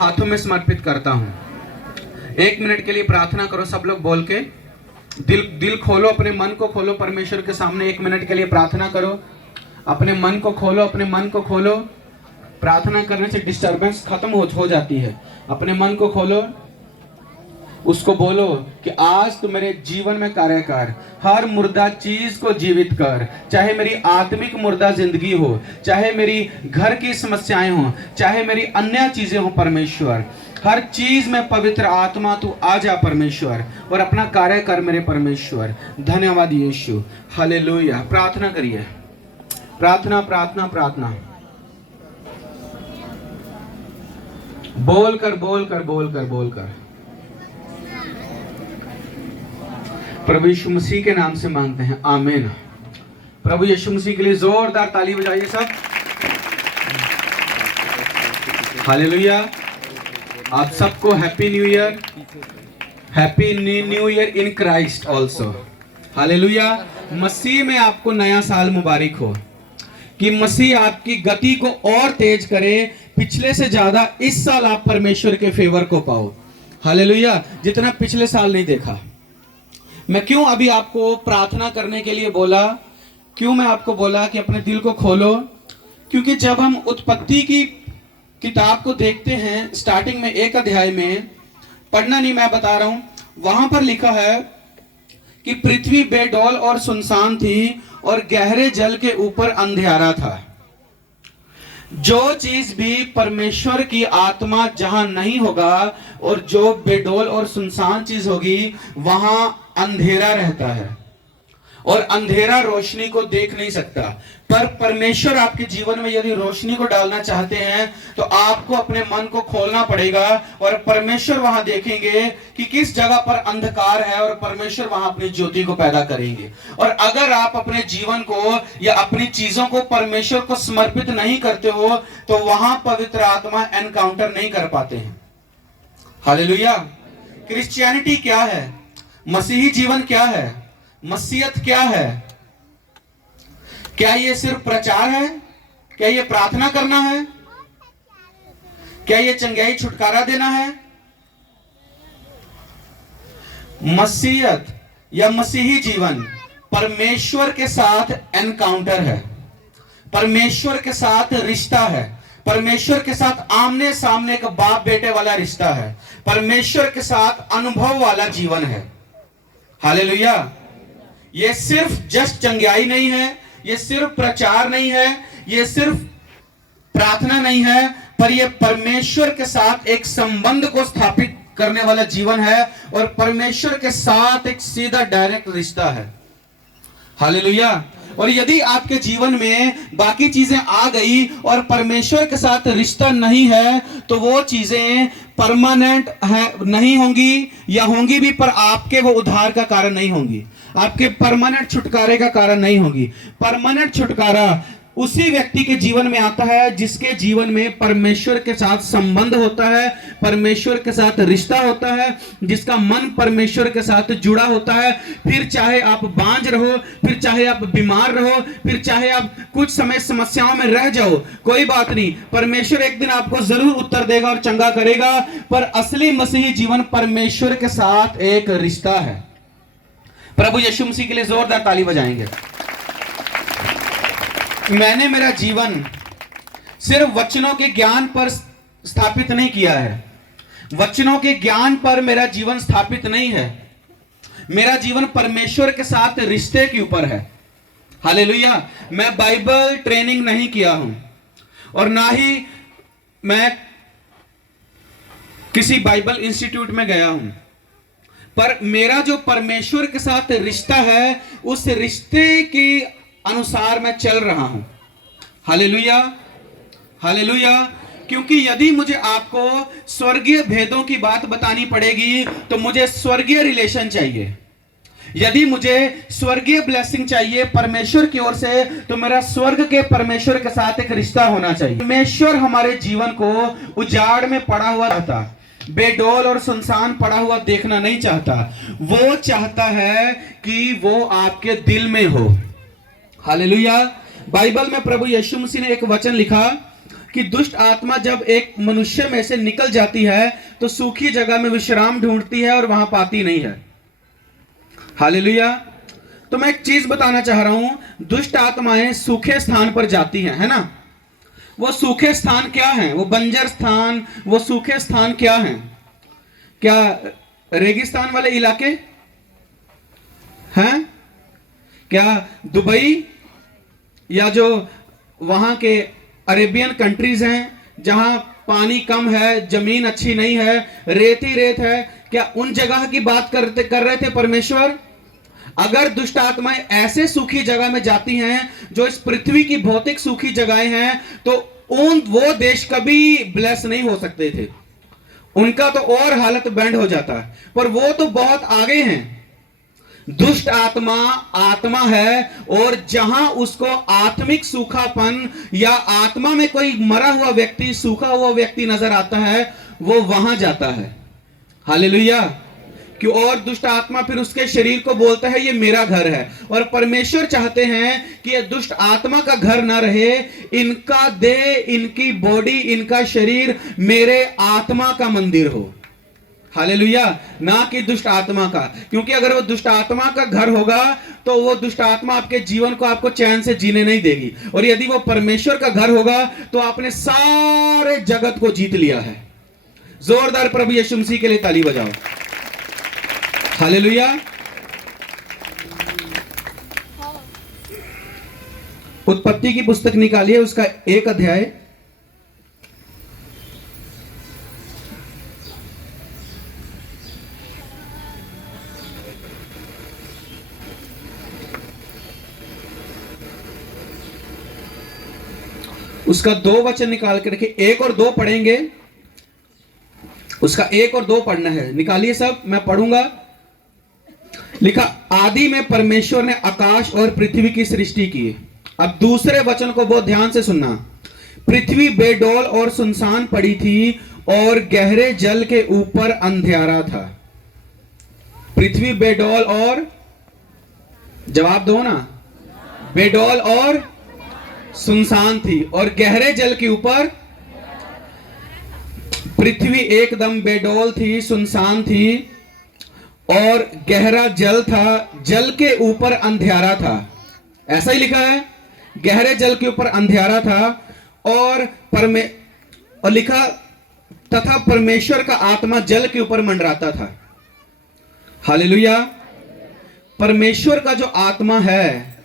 हाथों में समर्पित करता हूँ। 1 मिनट के लिए प्रार्थना करो सब लोग बोल के। दिल खोलो, अपने मन को खोलो परमेश्वर के सामने। 1 मिनट के लिए प्रार्थना करो। अपने मन को खोलो, अपने मन को खोलो। प्रार्थना करने से डिस्टरबेंस खत्म हो जाती है। अपने मन को खोलो, उसको बोलो कि आज तू मेरे जीवन में कार्य कर। हर मुर्दा चीज को जीवित कर, चाहे मेरी आत्मिक मुर्दा जिंदगी हो, चाहे मेरी घर की समस्याएं हो, चाहे मेरी अन्य चीजें हो। परमेश्वर, हर चीज में पवित्र आत्मा तू आ जा परमेश्वर, और अपना कार्य कर मेरे परमेश्वर। धन्यवाद यीशु, हालेलुया। प्रार्थना करिए, प्रार्थना प्रार्थना प्रार्थना। बोल कर बोल कर बोल कर बोल कर। प्रभु यीशु मसीह के नाम से मांगते हैं, आमीन। प्रभु यीशु मसीह के लिए जोरदार ताली बजाइए सब। हालेलुया। आप सबको happy new year, happy new year in Christ also. Hallelujah. मसीह में आपको नया साल मुबारक हो, कि मसीह आपकी गति को और तेज करे, पिछले से ज्यादा इस साल आप परमेश्वर के फेवर को पाओ। हालेलुया। जितना पिछले साल नहीं देखा। मैं क्यों अभी आपको प्रार्थना करने के लिए बोला, क्यों मैं आपको बोला कि अपने दिल को खोलो? क्योंकि जब हम उत्पत्ति की किताब को देखते हैं, स्टार्टिंग में 1 अध्याय में, पढ़ना नहीं मैं बता रहा हूं, वहां पर लिखा है कि पृथ्वी बेडौल और सुनसान थी और गहरे जल के ऊपर अंधियारा था। जो चीज भी परमेश्वर की आत्मा जहां नहीं होगा, और जो बेडौल और सुनसान चीज होगी, वहां अंधेरा रहता है, और अंधेरा रोशनी को देख नहीं सकता। पर परमेश्वर आपके जीवन में यदि रोशनी को डालना चाहते हैं, तो आपको अपने मन को खोलना पड़ेगा, और परमेश्वर वहां देखेंगे कि किस जगह पर अंधकार है, और परमेश्वर वहां अपनी ज्योति को पैदा करेंगे। और अगर आप अपने जीवन को या अपनी चीजों को परमेश्वर को समर्पित नहीं करते हो, तो वहां पवित्र आत्मा एनकाउंटर नहीं कर पाते हैं। हालेलुया। क्रिश्चियनिटी क्या है? मसीही जीवन क्या है? मसीहत क्या है? क्या ये सिर्फ प्रचार है? क्या ये प्रार्थना करना है? क्या ये चंगाई छुटकारा देना है? मसीहत या मसीही जीवन परमेश्वर के साथ एनकाउंटर है, परमेश्वर के साथ रिश्ता है, परमेश्वर के साथ आमने सामने का बाप बेटे वाला रिश्ता है, परमेश्वर के साथ अनुभव वाला जीवन है। हालेलुया। ये सिर्फ जस्ट चंगाई नहीं है, ये सिर्फ प्रचार नहीं है, ये सिर्फ प्रार्थना नहीं है, पर यह परमेश्वर के साथ एक संबंध को स्थापित करने वाला जीवन है, और परमेश्वर के साथ एक सीधा डायरेक्ट रिश्ता है। हालेलुया। और यदि आपके जीवन में बाकी चीजें आ गई और परमेश्वर के साथ रिश्ता नहीं है, तो वो चीजें परमानेंट है नहीं होंगी, या होंगी भी पर आपके वो उद्धार का कारण नहीं होंगी, आपके परमानेंट छुटकारे का कारण नहीं होगी। परमानेंट छुटकारा उसी व्यक्ति के जीवन में आता है जिसके जीवन में परमेश्वर के साथ संबंध होता है, परमेश्वर के साथ रिश्ता होता है, जिसका मन परमेश्वर के साथ जुड़ा होता है। फिर चाहे आप बांझ रहो, फिर चाहे आप बीमार रहो, फिर चाहे आप कुछ समय समस्याओं में रह जाओ, कोई बात नहीं, परमेश्वर एक दिन आपको जरूर उत्तर देगा और चंगा करेगा। पर असली मसीही जीवन परमेश्वर के साथ एक रिश्ता है। प्रभु यीशु मसीह के लिए जोरदार ताली बजाएंगे। मैंने मेरा जीवन सिर्फ वचनों के ज्ञान पर स्थापित नहीं किया है, वचनों के ज्ञान पर मेरा जीवन स्थापित नहीं है, मेरा जीवन परमेश्वर के साथ रिश्ते के ऊपर है। हालेलुया। मैं बाइबल ट्रेनिंग नहीं किया हूं, और ना ही मैं किसी बाइबल इंस्टीट्यूट में गया हूं, पर मेरा जो परमेश्वर के साथ रिश्ता है, उस रिश्ते की अनुसार मैं चल रहा हूं। Hallelujah, hallelujah. क्योंकि यदि मुझे आपको स्वर्गीय भेदों की बात बतानी पड़ेगी, तो मुझे स्वर्गीय रिलेशन चाहिए। यदि मुझे स्वर्गीय ब्लेसिंग चाहिए परमेश्वर की ओर से, तो मेरा स्वर्ग के परमेश्वर के साथ एक रिश्ता होना चाहिए। परमेश्वर हमारे जीवन को उजाड़ में पड़ा हुआ रहता, बेडौल और सुनसान पड़ा हुआ देखना नहीं चाहता। वो चाहता है कि वो आपके दिल में हो। हालेलुया। बाइबल में प्रभु यीशु मसीह ने एक वचन लिखा कि दुष्ट आत्मा जब एक मनुष्य में से निकल जाती है तो सूखी जगह में विश्राम ढूंढती है और वहां पाती नहीं है। हालेलुया। तो मैं एक चीज बताना चाह रहा हूं, दुष्ट आत्माएं सूखे स्थान पर जाती हैं, है ना। वो सूखे स्थान क्या हैं? वो बंजर स्थान, वो सूखे स्थान क्या हैं? क्या रेगिस्तान वाले इलाके हैं? क्या दुबई या जो वहां के अरेबियन कंट्रीज हैं जहां पानी कम है, जमीन अच्छी नहीं है, रेत ही रेत है, क्या उन जगह की बात कर रहे थे परमेश्वर? अगर दुष्ट आत्माएं ऐसे सूखी जगह में जाती हैं जो इस पृथ्वी की भौतिक सूखी जगहें हैं, तो वो देश कभी ब्लेस नहीं हो सकते थे, उनका तो और हालत बैंड हो जाता है। पर वो तो बहुत आगे हैं। दुष्ट आत्मा आत्मा है, और जहां उसको आत्मिक सूखापन या आत्मा में कोई मरा हुआ व्यक्ति, सूखा हुआ व्यक्ति नजर आता है, वो वहां जाता है। हालेलुया। कि और दुष्ट आत्मा फिर उसके शरीर को बोलता है ये मेरा घर है। और परमेश्वर चाहते हैं कि ये दुष्ट आत्मा का घर ना रहे, इनका देह, इनकी बॉडी, इनका शरीर मेरे आत्मा का मंदिर हो। हालेलुया। ना कि दुष्ट आत्मा का, क्योंकि अगर वो दुष्ट आत्मा का घर होगा तो वो दुष्ट आत्मा आपके जीवन को आपको चैन से जीने नहीं देगी, और यदि वो परमेश्वर का घर होगा तो आपने सारे जगत को जीत लिया है। जोरदार प्रभु यीशु मसीह के लिए ताली बजाओ। हालेलुया। उत्पत्ति की पुस्तक निकालिए, उसका 1 अध्याय, उसका 2 वचन निकाल के रखिए। 1 और 2 पढ़ेंगे, उसका 1 और 2 पढ़ना है। निकालिए सब, मैं पढ़ूंगा। लिखा, आदि में परमेश्वर ने आकाश और पृथ्वी की सृष्टि की। अब दूसरे वचन को बहुत ध्यान से सुनना। पृथ्वी बेडौल और सुनसान पड़ी थी और गहरे जल के ऊपर अंधियारा था। पृथ्वी बेडौल और, जवाब दो ना, बेडौल और सुनसान थी, और गहरे जल के ऊपर। पृथ्वी एकदम बेडौल थी, सुनसान थी, और गहरा जल था, जल के ऊपर अंधियारा था। ऐसा ही लिखा है, गहरे जल के ऊपर अंधियारा था, और लिखा, तथा परमेश्वर का आत्मा जल के ऊपर मंडराता था। हालेलुया। परमेश्वर का जो आत्मा है,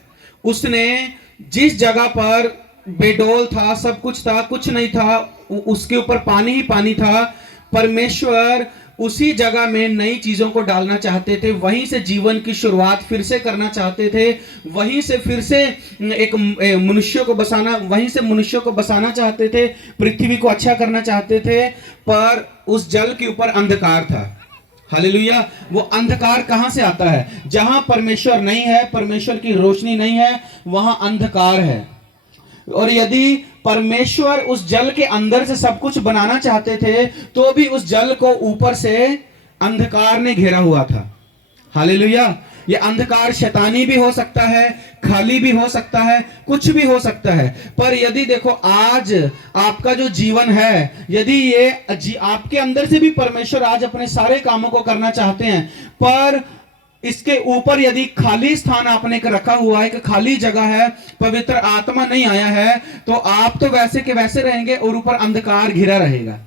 उसने जिस जगह पर बेडौल था, सब कुछ था, कुछ नहीं था, उसके ऊपर पानी ही पानी था, परमेश्वर उसी जगह में नई चीजों को डालना चाहते थे। वहीं से जीवन की शुरुआत फिर से करना चाहते थे, वहीं से फिर से एक मनुष्य को बसाना, वहीं से मनुष्य को बसाना चाहते थे, पृथ्वी को अच्छा करना चाहते थे। पर उस जल के ऊपर अंधकार था। हालेलुया। वो अंधकार कहां से आता है? जहां परमेश्वर नहीं है, परमेश्वर की रोशनी नहीं है, वहां अंधकार है। और यदि परमेश्वर उस जल के अंदर से सब कुछ बनाना चाहते थे, तो भी उस जल को ऊपर से अंधकार ने घेरा हुआ था। हालेलुया। ये अंधकार शैतानी भी हो सकता है, खाली भी हो सकता है, कुछ भी हो सकता है। पर यदि देखो, आज आपका जो जीवन है, यदि ये आपके अंदर से भी परमेश्वर आज अपने सारे कामों को करना चाहते हैं, पर इसके ऊपर यदि खाली स्थान आपने रखा हुआ है, एक खाली जगह है, पवित्र आत्मा नहीं आया है, तो आप तो वैसे के वैसे रहेंगे और ऊपर अंधकार घिरा रहेगा।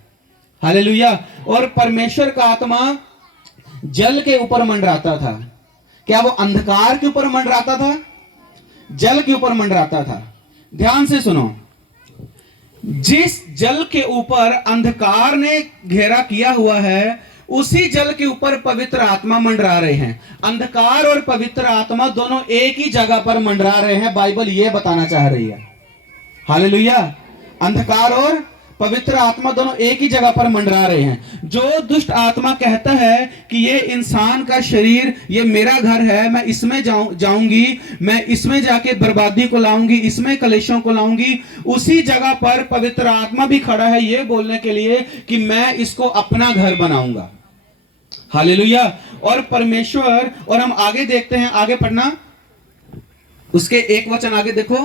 हालेलुया। और परमेश्वर का आत्मा जल के ऊपर मंडराता था। क्या वो अंधकार के ऊपर मंडराता था? जल के ऊपर मंडराता था। ध्यान से सुनो, जिस जल के ऊपर अंधकार ने घेरा किया हुआ है, उसी जल के ऊपर पवित्र आत्मा मंडरा रहे हैं। अंधकार और पवित्र आत्मा दोनों एक ही जगह पर मंडरा रहे हैं, बाइबल यह बताना चाह रही है। हालेलुया। अंधकार और पवित्र आत्मा दोनों एक ही जगह पर मंडरा रहे हैं। जो दुष्ट आत्मा कहता है कि ये इंसान का शरीर, ये मेरा घर है, मैं इसमें जाऊंगी, मैं इसमें जाके बर्बादी को लाऊंगी, इसमें कलेशों को लाऊंगी, उसी जगह पर पवित्र आत्मा भी खड़ा है ये बोलने के लिए कि मैं इसको अपना घर बनाऊंगा। हालेलुया। और परमेश्वर, और हम आगे देखते हैं, आगे पढ़ना, उसके 1 वचन आगे देखो,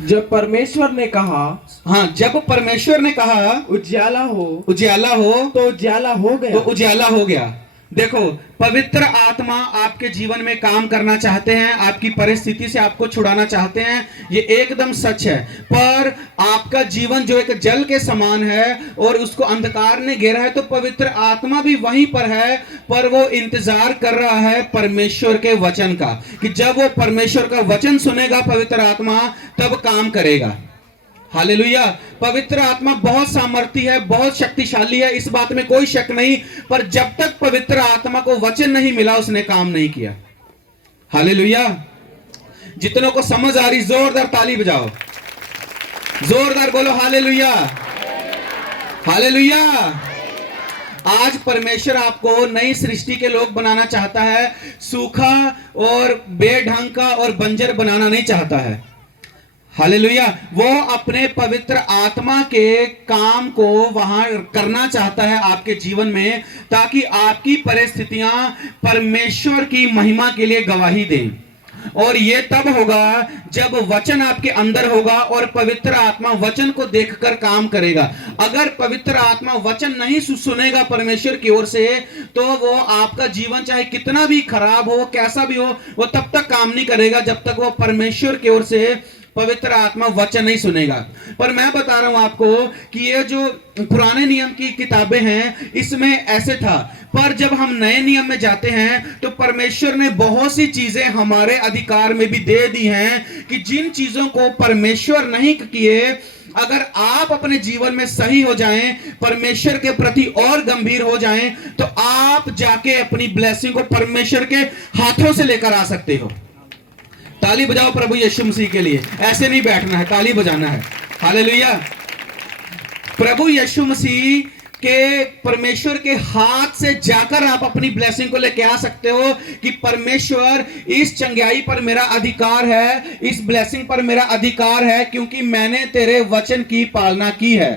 जब परमेश्वर ने कहा हाँ, जब परमेश्वर ने कहा उजाला हो उजाला हो तो उजाला हो तो गया। उजाला हो गया। देखो, पवित्र आत्मा आपके जीवन में काम करना चाहते हैं, आपकी परिस्थिति से आपको छुड़ाना चाहते हैं, ये एकदम सच है। पर आपका जीवन जो एक जल के समान है और उसको अंधकार ने घेरा है, तो पवित्र आत्मा भी वहीं पर है, पर वो इंतजार कर रहा है परमेश्वर के वचन का, कि जब वो परमेश्वर का वचन सुनेगा पवित्र आत्मा, तब काम करेगा। हालेलुया। पवित्र आत्मा बहुत सामर्थी है, बहुत शक्तिशाली है, इस बात में कोई शक नहीं, पर जब तक पवित्र आत्मा को वचन नहीं मिला उसने काम नहीं किया। हालेलुया। जितनों को समझ आ रही जोरदार ताली बजाओ, जोरदार बोलो हालेलुया, हालेलुया। आज परमेश्वर आपको नई सृष्टि के लोग बनाना चाहता है, सूखा और बेढंग का और बंजर बनाना नहीं चाहता है। हालेलुया। वो अपने पवित्र आत्मा के काम को वहां करना चाहता है आपके जीवन में, ताकि आपकी परिस्थितियां परमेश्वर की महिमा के लिए गवाही दें। और ये तब होगा जब वचन आपके अंदर होगा और पवित्र आत्मा वचन को देखकर काम करेगा। अगर पवित्र आत्मा वचन नहीं सुनेगा परमेश्वर की ओर से, तो वो आपका जीवन चाहे कितना भी खराब हो, कैसा भी हो, वो तब तक काम नहीं करेगा जब तक वो परमेश्वर की ओर से पवित्र आत्मा वचन नहीं सुनेगा। पर मैं बता रहा हूं आपको कि ये जो पुराने नियम की किताबें हैं इसमें ऐसे था, पर जब हम नए नियम में जाते हैं तो परमेश्वर ने बहुत सी चीजें हमारे अधिकार में भी दे दी हैं, कि जिन चीजों को परमेश्वर नहीं किए, अगर आप अपने जीवन में सही हो जाएं, परमेश्वर के प्रति और गंभीर हो जाएं, तो आप जाके अपनी ब्लेसिंग को परमेश्वर के हाथों से लेकर आ सकते हो। ताली बजाओ प्रभु यीशु मसीह के लिए। ऐसे नहीं बैठना है, ताली बजाना है। हालेलुया। प्रभु यीशु मसीह के परमेश्वर के हाथ से जाकर आप अपनी ब्लेसिंग को लेके आ सकते हो, कि परमेश्वर इस चंगाई पर मेरा अधिकार है, इस ब्लेसिंग पर मेरा अधिकार है, क्योंकि मैंने तेरे वचन की पालना की है।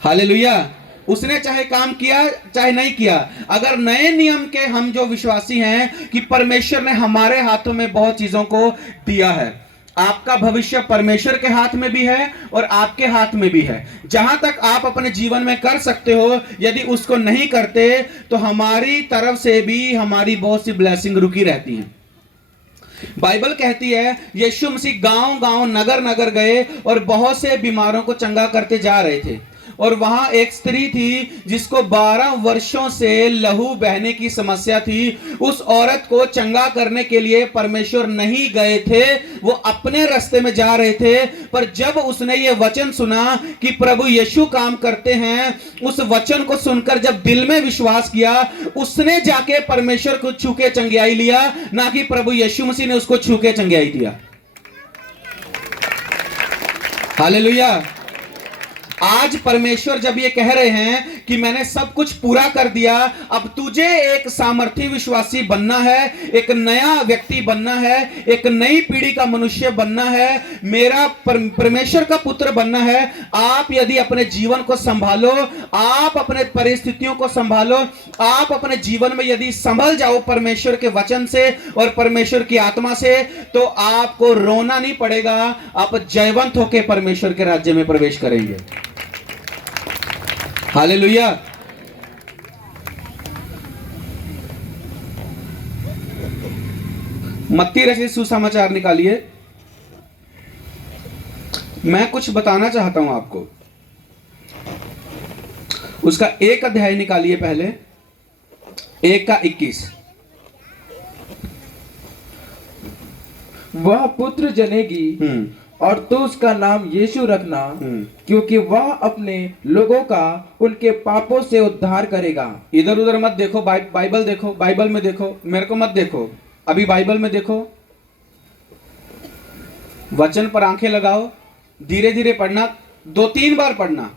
हालेलुया। उसने चाहे काम किया चाहे नहीं किया। अगर नए नियम के हम जो विश्वासी हैं कि परमेश्वर ने हमारे हाथों में बहुत चीजों को दिया है, आपका भविष्य परमेश्वर के हाथ में भी है और आपके हाथ में भी है। जहां तक आप अपने जीवन में कर सकते हो, यदि उसको नहीं करते तो हमारी तरफ से भी हमारी बहुत सी ब्लेसिंग रुकी रहती हैं। बाइबल कहती है यीशु मसीह गांव गांव नगर नगर गए और बहुत से बीमारों को चंगा करते जा रहे थे, और वहां एक स्त्री थी जिसको 12 वर्षों से लहू बहने की समस्या थी। उस औरत को चंगा करने के लिए परमेश्वर नहीं गए थे, वो अपने रास्ते में जा रहे थे। पर जब उसने ये वचन सुना कि प्रभु यीशु काम करते हैं, उस वचन को सुनकर जब दिल में विश्वास किया, उसने जाके परमेश्वर को छू के चंगाई लिया, ना कि प्रभु यीशु मसीह ने उसको छू के चंगाई दिया। हालेलुया। आज परमेश्वर जब ये कह रहे हैं कि मैंने सब कुछ पूरा कर दिया, अब तुझे एक सामर्थी विश्वासी बनना है, एक नया व्यक्ति बनना है, एक नई पीढ़ी का मनुष्य बनना है, मेरा परमेश्वर का पुत्र बनना है। आप यदि अपने जीवन को संभालो, आप अपने परिस्थितियों को संभालो, आप अपने जीवन में यदि संभल जाओ परमेश्वर के वचन से और परमेश्वर की आत्मा से, तो आपको रोना नहीं पड़ेगा, आप जयवंत होकर परमेश्वर के राज्य में प्रवेश करेंगे। हालेलुया। मत्ती रचित सुसमाचार निकालिए। मैं कुछ बताना चाहता हूं आपको। उसका 1 अध्याय निकालिए पहले, 1 का 21। वह पुत्र जनेगी और तो उसका नाम यीशु रखना, क्योंकि वह अपने लोगों का उनके पापों से उद्धार करेगा। इधर उधर मत देखो, बाइबल देखो, बाइबल में देखो, मेरे को मत देखो, अभी बाइबल में देखो, वचन पर आंखें लगाओ, धीरे धीरे पढ़ना, 2-3 बार पढ़ना,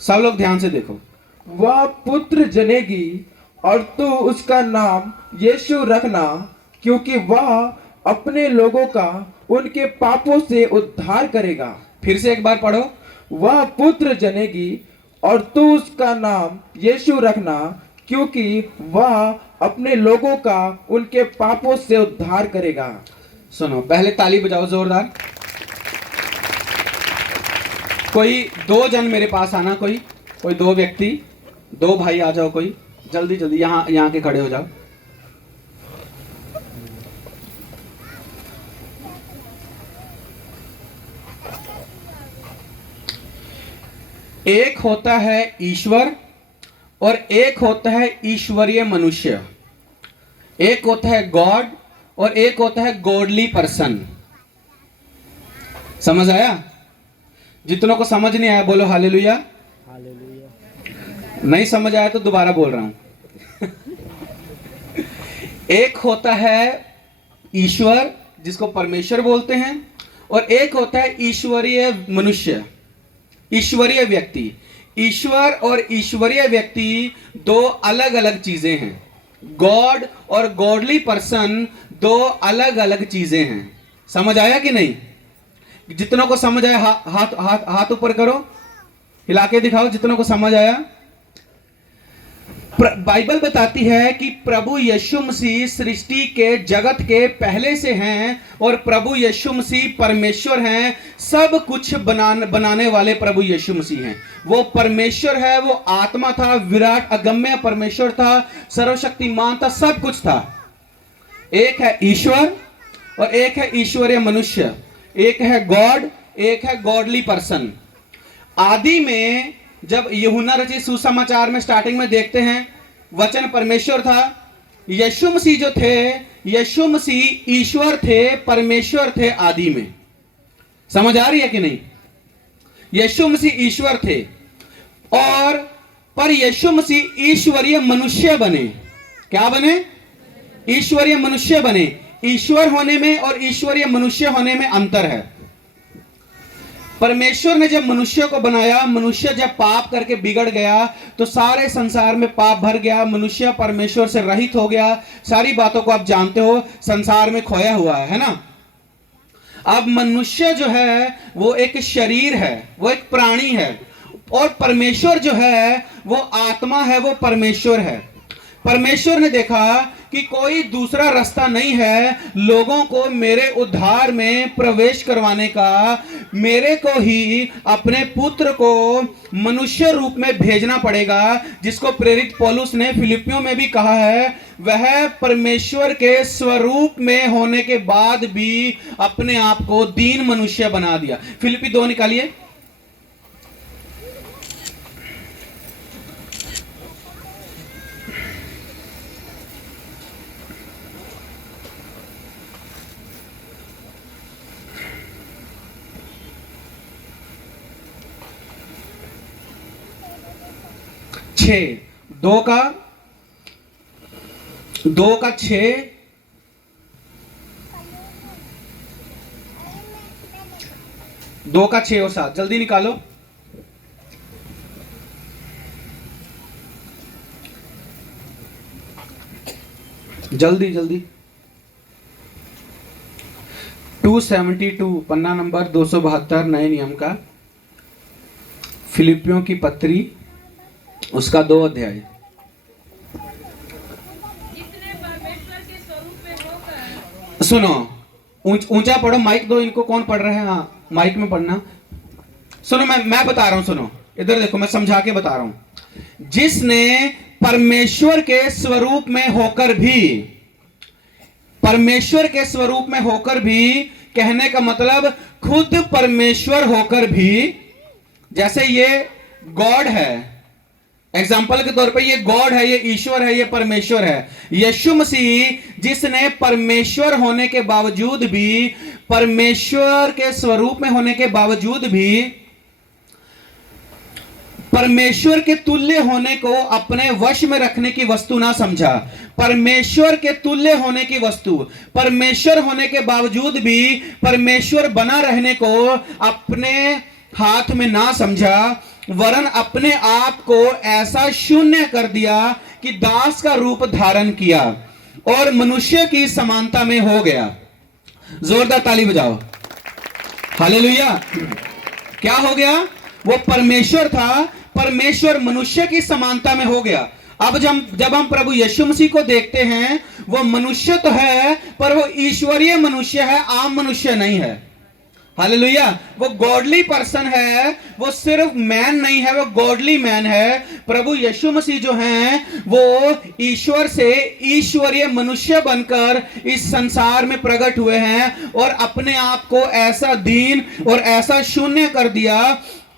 सब लोग ध्यान से देखो। वह पुत्र जनेगी और तो उसका नाम यीशु रखना, क्योंकि वह अपने लोगों का उनके पापों से उद्धार करेगा। फिर से एक बार पढ़ो। वह पुत्र जनेगी और तो उसका नाम यीशु रखना, क्योंकि वह अपने लोगों का उनके पापों से उद्धार करेगा। सुनो, पहले ताली बजाओ जोरदार। कोई दो जन मेरे पास आना, कोई दो व्यक्ति, दो भाई आ जाओ, कोई जल्दी जल्दी यहाँ के खड़े हो जाओ। एक होता है ईश्वर और एक होता है ईश्वरीय मनुष्य। एक होता है गॉड और एक होता है गॉडली पर्सन। समझ आया? जितनों को समझ नहीं आया बोलो हालेलुया। नहीं समझ आया तो दोबारा बोल रहा हूं। एक होता है ईश्वर जिसको परमेश्वर बोलते हैं, और एक होता है ईश्वरीय मनुष्य, ईश्वरीय व्यक्ति। ईश्वर और ईश्वरीय व्यक्ति दो अलग अलग चीजें हैं। गॉड और गॉडली पर्सन दो अलग अलग चीजें हैं। समझ आया कि नहीं? जितनों को समझ आया हाथ हाथ हाथ ऊपर करो, हिला के दिखाओ जितनों को समझ आया। बाइबल बताती है कि प्रभु यीशु मसीह सृष्टि के जगत के पहले से हैं और प्रभु यीशु मसीह परमेश्वर हैं। सब कुछ बनाने वाले प्रभु यीशु मसीह हैं। वो परमेश्वर है, वो आत्मा था, विराट अगम्य परमेश्वर था, सर्वशक्तिमान था, सब कुछ था। एक है ईश्वर और एक है ईश्वरीय मनुष्य। एक है गॉड, एक है गॉडली पर्सन। आदि में जब यूहन्ना रचित सुसमाचार में स्टार्टिंग में देखते हैं, वचन परमेश्वर था। यीशु मसीह जो थे, यीशु मसीह ईश्वर थे, परमेश्वर थे आदि में। समझ आ रही है कि नहीं? यीशु मसीह ईश्वर थे और पर यीशु मसीह ईश्वरीय मनुष्य बने। क्या बने? ईश्वरीय मनुष्य बने। ईश्वर होने में और ईश्वरीय मनुष्य होने में अंतर है। परमेश्वर ने जब मनुष्य को बनाया, मनुष्य जब पाप करके बिगड़ गया तो सारे संसार में पाप भर गया, मनुष्य परमेश्वर से रहित हो गया। सारी बातों को आप जानते हो, संसार में खोया हुआ है ना। अब मनुष्य जो है वो एक शरीर है, वो एक प्राणी है, और परमेश्वर जो है वो आत्मा है, वो परमेश्वर है। परमेश्वर ने देखा कि कोई दूसरा रास्ता नहीं है लोगों को मेरे उद्धार में प्रवेश करवाने का। मेरे को ही अपने पुत्र को मनुष्य रूप में भेजना पड़ेगा, जिसको प्रेरित पौलुस ने फिलिपियों में भी कहा है। वह परमेश्वर के स्वरूप में होने के बाद भी अपने आप को दीन मनुष्य बना दिया। फिलिपी 2 निकालिए। दो का 6, 2 का 6 और 7 जल्दी निकालो। जल्दी जल्दी। 272 पन्ना नंबर 272 नए नियम का, फिलिपियों की पत्री, उसका 2 अध्याय। सुनो, ऊंचा पढ़ो, माइक दो इनको। कौन पढ़ रहे हैं? हाँ, माइक में पढ़ना। सुनो, मैं बता रहा हूं, सुनो इधर देखो, मैं समझा के बता रहा हूं। जिसने परमेश्वर के स्वरूप में होकर भी, परमेश्वर के स्वरूप में होकर भी, कहने का मतलब खुद परमेश्वर होकर भी, जैसे ये गॉड है, एग्जाम्पल के तौर पे ये गॉड है, ये ईश्वर है, ये परमेश्वर है। यीशु मसीह जिसने परमेश्वर होने के बावजूद भी, परमेश्वर के स्वरूप में होने के बावजूद भी, परमेश्वर के तुल्य होने को अपने वश में रखने की वस्तु ना समझा। परमेश्वर के तुल्य होने की वस्तु, परमेश्वर होने के बावजूद भी परमेश्वर बना रहने को अपने हाथ में ना समझा, वरन अपने आप को ऐसा शून्य कर दिया कि दास का रूप धारण किया और मनुष्य की समानता में हो गया। जोरदार ताली बजाओ, हालेलुया। क्या हो गया? वो परमेश्वर था, परमेश्वर मनुष्य की समानता में हो गया। अब जब हम प्रभु यीशु मसीह को देखते हैं, वो मनुष्य तो है पर वो ईश्वरीय मनुष्य है, आम मनुष्य नहीं है। हालेलुया। वो गॉडली पर्सन है, वो सिर्फ मैन नहीं है, वो गॉडली मैन है। प्रभु यीशु मसीह जो हैं वो ईश्वर से ईश्वरीय मनुष्य बनकर इस संसार में प्रकट हुए हैं और अपने आप को ऐसा दीन और ऐसा शून्य कर दिया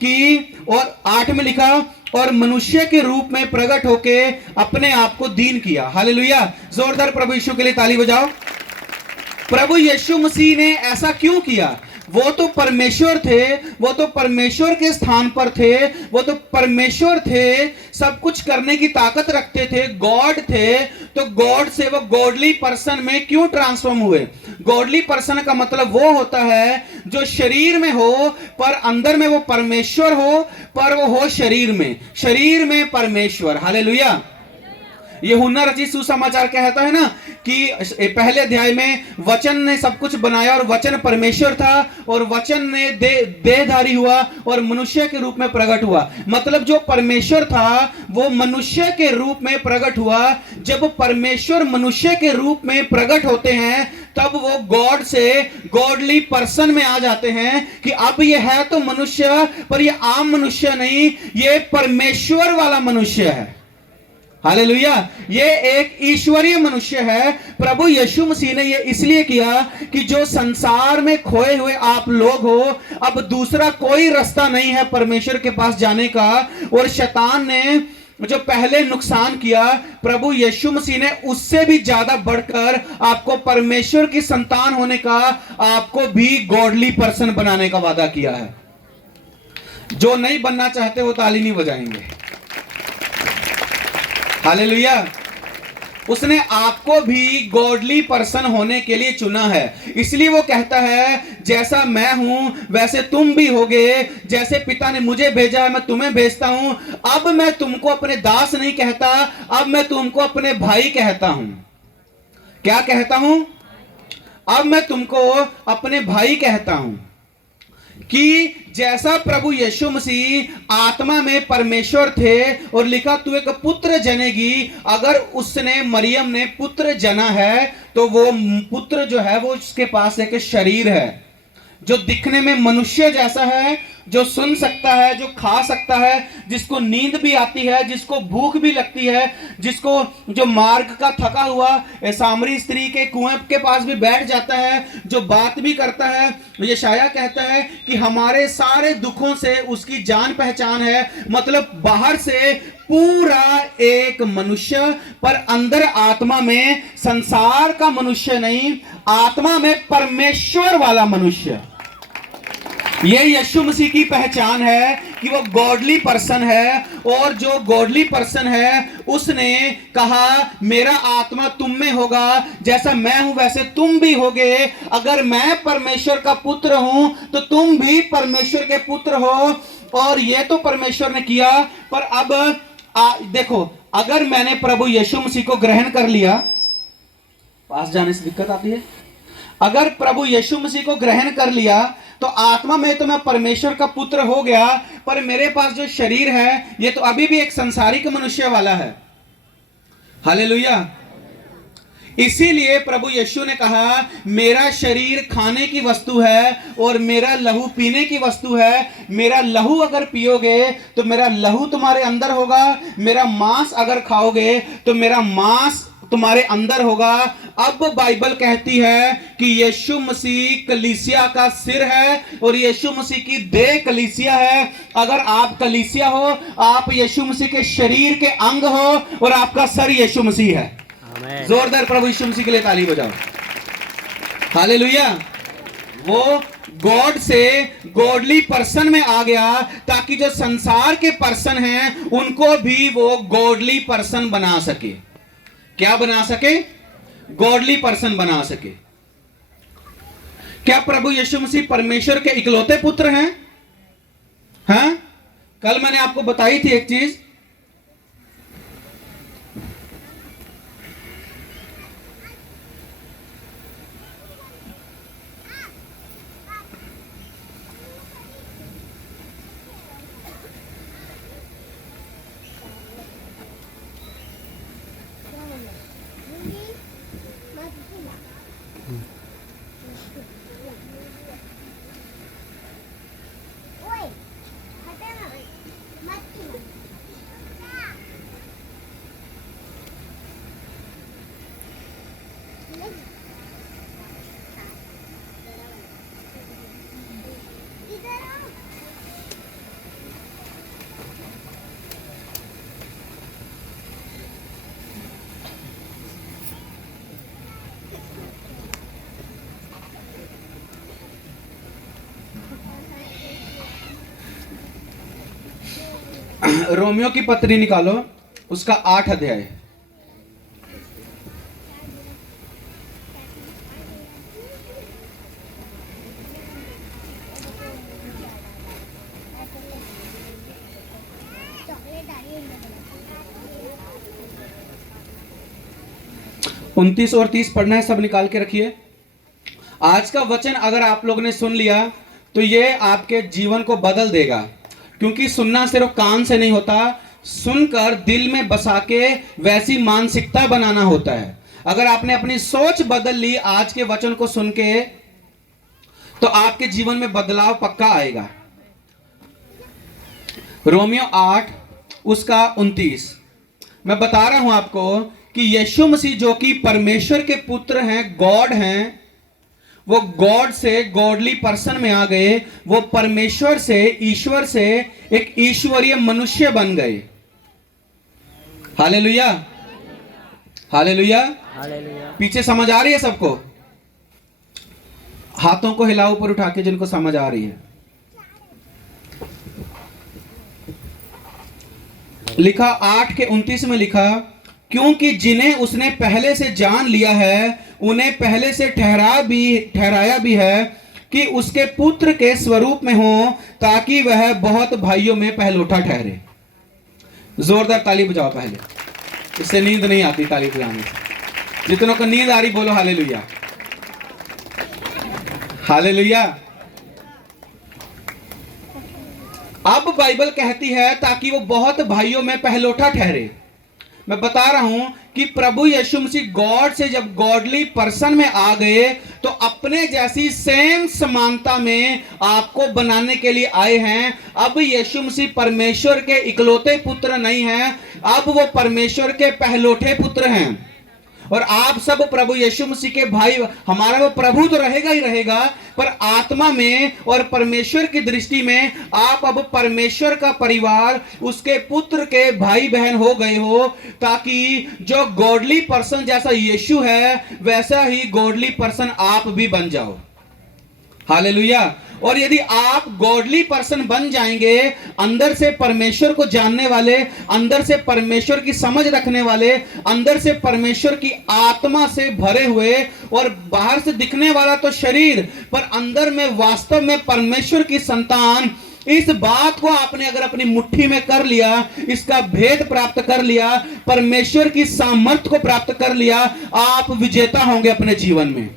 कि, और 8 में लिखा, और मनुष्य के रूप में प्रकट होके अपने आप को दीन किया। हालेलुया। जोरदार प्रभु यीशु के लिए ताली बजाओ। प्रभु यीशु मसीह ने ऐसा क्यों किया? वो तो परमेश्वर थे, वो तो परमेश्वर के स्थान पर थे, वो तो परमेश्वर थे, सब कुछ करने की ताकत रखते थे, गॉड थे। तो गॉड से वो गॉडली पर्सन में क्यों ट्रांसफॉर्म हुए? गॉडली पर्सन का मतलब वो होता है जो शरीर में हो पर अंदर में वो परमेश्वर हो, पर वो हो शरीर में परमेश्वर। हालेलुया। यूहन्ना रचित सुसमाचार कहता है ना कि पहले अध्याय में वचन ने सब कुछ बनाया और वचन परमेश्वर था और वचन ने देहधारी हुआ और मनुष्य के रूप में प्रकट हुआ। मतलब जो परमेश्वर था वो मनुष्य के रूप में प्रकट हुआ। जब परमेश्वर मनुष्य के रूप में प्रकट होते हैं तब वो गॉड से गॉडली पर्सन में आ जाते हैं कि अब ये है तो मनुष्य, पर ये आम मनुष्य नहीं, ये परमेश्वर वाला मनुष्य है। हालेलुया। ये एक ईश्वरीय मनुष्य है। प्रभु यीशु मसीह ने ये इसलिए किया कि जो संसार में खोए हुए आप लोग हो, अब दूसरा कोई रास्ता नहीं है परमेश्वर के पास जाने का। और शैतान ने जो पहले नुकसान किया, प्रभु यीशु मसीह ने उससे भी ज्यादा बढ़कर आपको परमेश्वर की संतान होने का, आपको भी गॉडली पर्सन बनाने का वादा किया है। जो नहीं बनना चाहते वो ताली नहीं बजाएंगे। हालेलुया। उसने आपको भी गॉडली पर्सन होने के लिए चुना है। इसलिए वो कहता है जैसा मैं हूं वैसे तुम भी होगे, जैसे पिता ने मुझे भेजा है मैं तुम्हें भेजता हूं। अब मैं तुमको अपने दास नहीं कहता, अब मैं तुमको अपने भाई कहता हूं। क्या कहता हूं? अब मैं तुमको अपने भाई कहता हूं कि जैसा प्रभु यीशु मसीह आत्मा में परमेश्वर थे और लिखा तू एक पुत्र जनेगी, अगर उसने मरियम ने पुत्र जना है तो वो पुत्र जो है वो उसके पास एक शरीर है जो दिखने में मनुष्य जैसा है, जो सुन सकता है, जो खा सकता है, जिसको नींद भी आती है, जिसको भूख भी लगती है, जिसको जो मार्ग का थका हुआ सामरी स्त्री के कुएं के पास भी बैठ जाता है, जो बात भी करता है। यशाया कहता है कि हमारे सारे दुखों से उसकी जान पहचान है। मतलब बाहर से पूरा एक मनुष्य, पर अंदर आत्मा में संसार का मनुष्य नहीं, आत्मा में परमेश्वर वाला मनुष्य। ये यीशु मसीह की पहचान है कि वो गॉडली पर्सन है। और जो गॉडली पर्सन है उसने कहा मेरा आत्मा तुम में होगा, जैसा मैं हूं वैसे तुम भी होगे। अगर मैं परमेश्वर का पुत्र हूं तो तुम भी परमेश्वर के पुत्र हो। और ये तो परमेश्वर ने किया, पर अब देखो, अगर मैंने प्रभु यीशु मसीह को ग्रहण कर लिया, पास जाने से दिक्कत आती है। अगर प्रभु यीशु मसीह को ग्रहण कर लिया तो आत्मा में तो मैं परमेश्वर का पुत्र हो गया, पर मेरे पास जो शरीर है ये तो अभी भी एक संसारिक मनुष्य वाला है। हालेलुया। इसीलिए प्रभु यीशु ने कहा मेरा शरीर खाने की वस्तु है और मेरा लहू पीने की वस्तु है। मेरा लहू अगर पियोगे तो मेरा लहू तुम्हारे अंदर होगा, मेरा मांस अगर खाओगे तो मेरा मांस तुम्हारे अंदर होगा। अब बाइबल कहती है कि यीशु मसीह कलीसिया का सिर है और यीशु मसीह की देह कलीसिया है। अगर आप कलीसिया हो, आप यीशु मसीह के शरीर के अंग हो और आपका सर यीशु मसीह है। जोरदार प्रभु यीशु मसीह के लिए ताली बजाओ। हालेलुया। वो गॉड से गॉडली पर्सन में आ गया ताकि जो संसार के पर्सन हैं उनको भी वो गॉडली पर्सन बना सके। क्या बना सके? गॉडली पर्सन बना सके। क्या प्रभु यीशु मसीह परमेश्वर के इकलौते पुत्र हैं? हाँ? कल मैंने आपको बताई थी एक चीज, रोमियो की पत्री निकालो, उसका 8 अध्याय। उनतीस और 30 पढ़ना है, सब निकाल के रखिए। आज का वचन अगर आप लोगों ने सुन लिया तो ये आपके जीवन को बदल देगा, क्योंकि सुनना सिर्फ कान से नहीं होता, सुनकर दिल में बसा के वैसी मानसिकता बनाना होता है। अगर आपने अपनी सोच बदल ली आज के वचन को सुन के, तो आपके जीवन में बदलाव पक्का आएगा। रोमियो 8 उसका 29 मैं बता रहा हूं आपको कि यीशु मसीह जो कि परमेश्वर के पुत्र हैं, गॉड हैं, वो गॉड से गॉडली पर्सन में आ गए, वो परमेश्वर से, ईश्वर से एक ईश्वरीय मनुष्य बन गए। Hallelujah, hallelujah, hallelujah. पीछे समझ आ रही है सबको? हाथों को हिलाओ ऊपर उठा के जिनको समझ आ रही है। लिखा 8 के 29 में लिखा, क्योंकि जिन्हें उसने पहले से जान लिया है उन्हें पहले से ठहराया भी है कि उसके पुत्र के स्वरूप में हो, ताकि वह बहुत भाइयों में पहलोठा ठहरे। जोरदार ताली बजाओ पहले, इससे नींद नहीं आती ताली बजाने से। जितनों को नींद आ रही बोलो हालेलुया, हालेलुया। अब बाइबल कहती है ताकि वो बहुत भाइयों में पहलोठा ठहरे। मैं बता रहा हूं कि प्रभु यीशु मसीह गॉड से जब गॉडली पर्सन में आ गए तो अपने जैसी सेम समानता में आपको बनाने के लिए आए हैं। अब यीशु मसीह परमेश्वर के इकलौते पुत्र नहीं हैं, अब वो परमेश्वर के पहलोठे पुत्र हैं। और आप सब प्रभु यीशु मसीह के भाई। हमारा वो प्रभु तो रहेगा ही रहेगा, पर आत्मा में और परमेश्वर की दृष्टि में आप अब परमेश्वर का परिवार, उसके पुत्र के भाई बहन हो गए हो, ताकि जो गॉडली पर्सन जैसा यीशु है वैसा ही गॉडली पर्सन आप भी बन जाओ। हालेलुया। और यदि आप गॉडली पर्सन बन जाएंगे, अंदर से परमेश्वर को जानने वाले, अंदर से परमेश्वर की समझ रखने वाले, अंदर से परमेश्वर की आत्मा से भरे हुए, और बाहर से दिखने वाला तो शरीर पर अंदर में वास्तव में परमेश्वर की संतान, इस बात को आपने अगर अपनी मुट्ठी में कर लिया, इसका भेद प्राप्त कर लिया, परमेश्वर की सामर्थ्य को प्राप्त कर लिया, आप विजेता होंगे अपने जीवन में।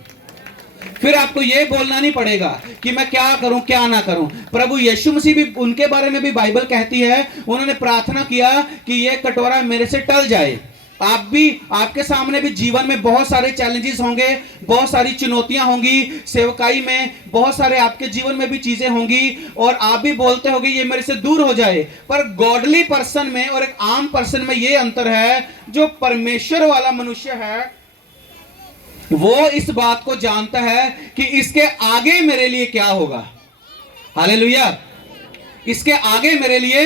फिर आपको यह बोलना नहीं पड़ेगा कि मैं क्या करूं क्या ना करूं। प्रभु यीशु मसीह भी, उनके बारे में भी बाइबल कहती है, उन्होंने प्रार्थना किया कि यह कटोरा मेरे से टल जाए। आप भी, आपके सामने भी जीवन में बहुत सारे चैलेंजेस होंगे, बहुत सारी चुनौतियां होंगी, सेवकाई में बहुत सारे आपके जीवन में भी चीजें होंगी, और आप भी बोलते होंगे ये मेरे से दूर हो जाए। पर गॉडली पर्सन में और एक आम पर्सन में यह अंतर है, जो परमेश्वर वाला मनुष्य है वो इस बात को जानता है कि इसके आगे मेरे लिए क्या होगा। हालेलुया। इसके आगे मेरे लिए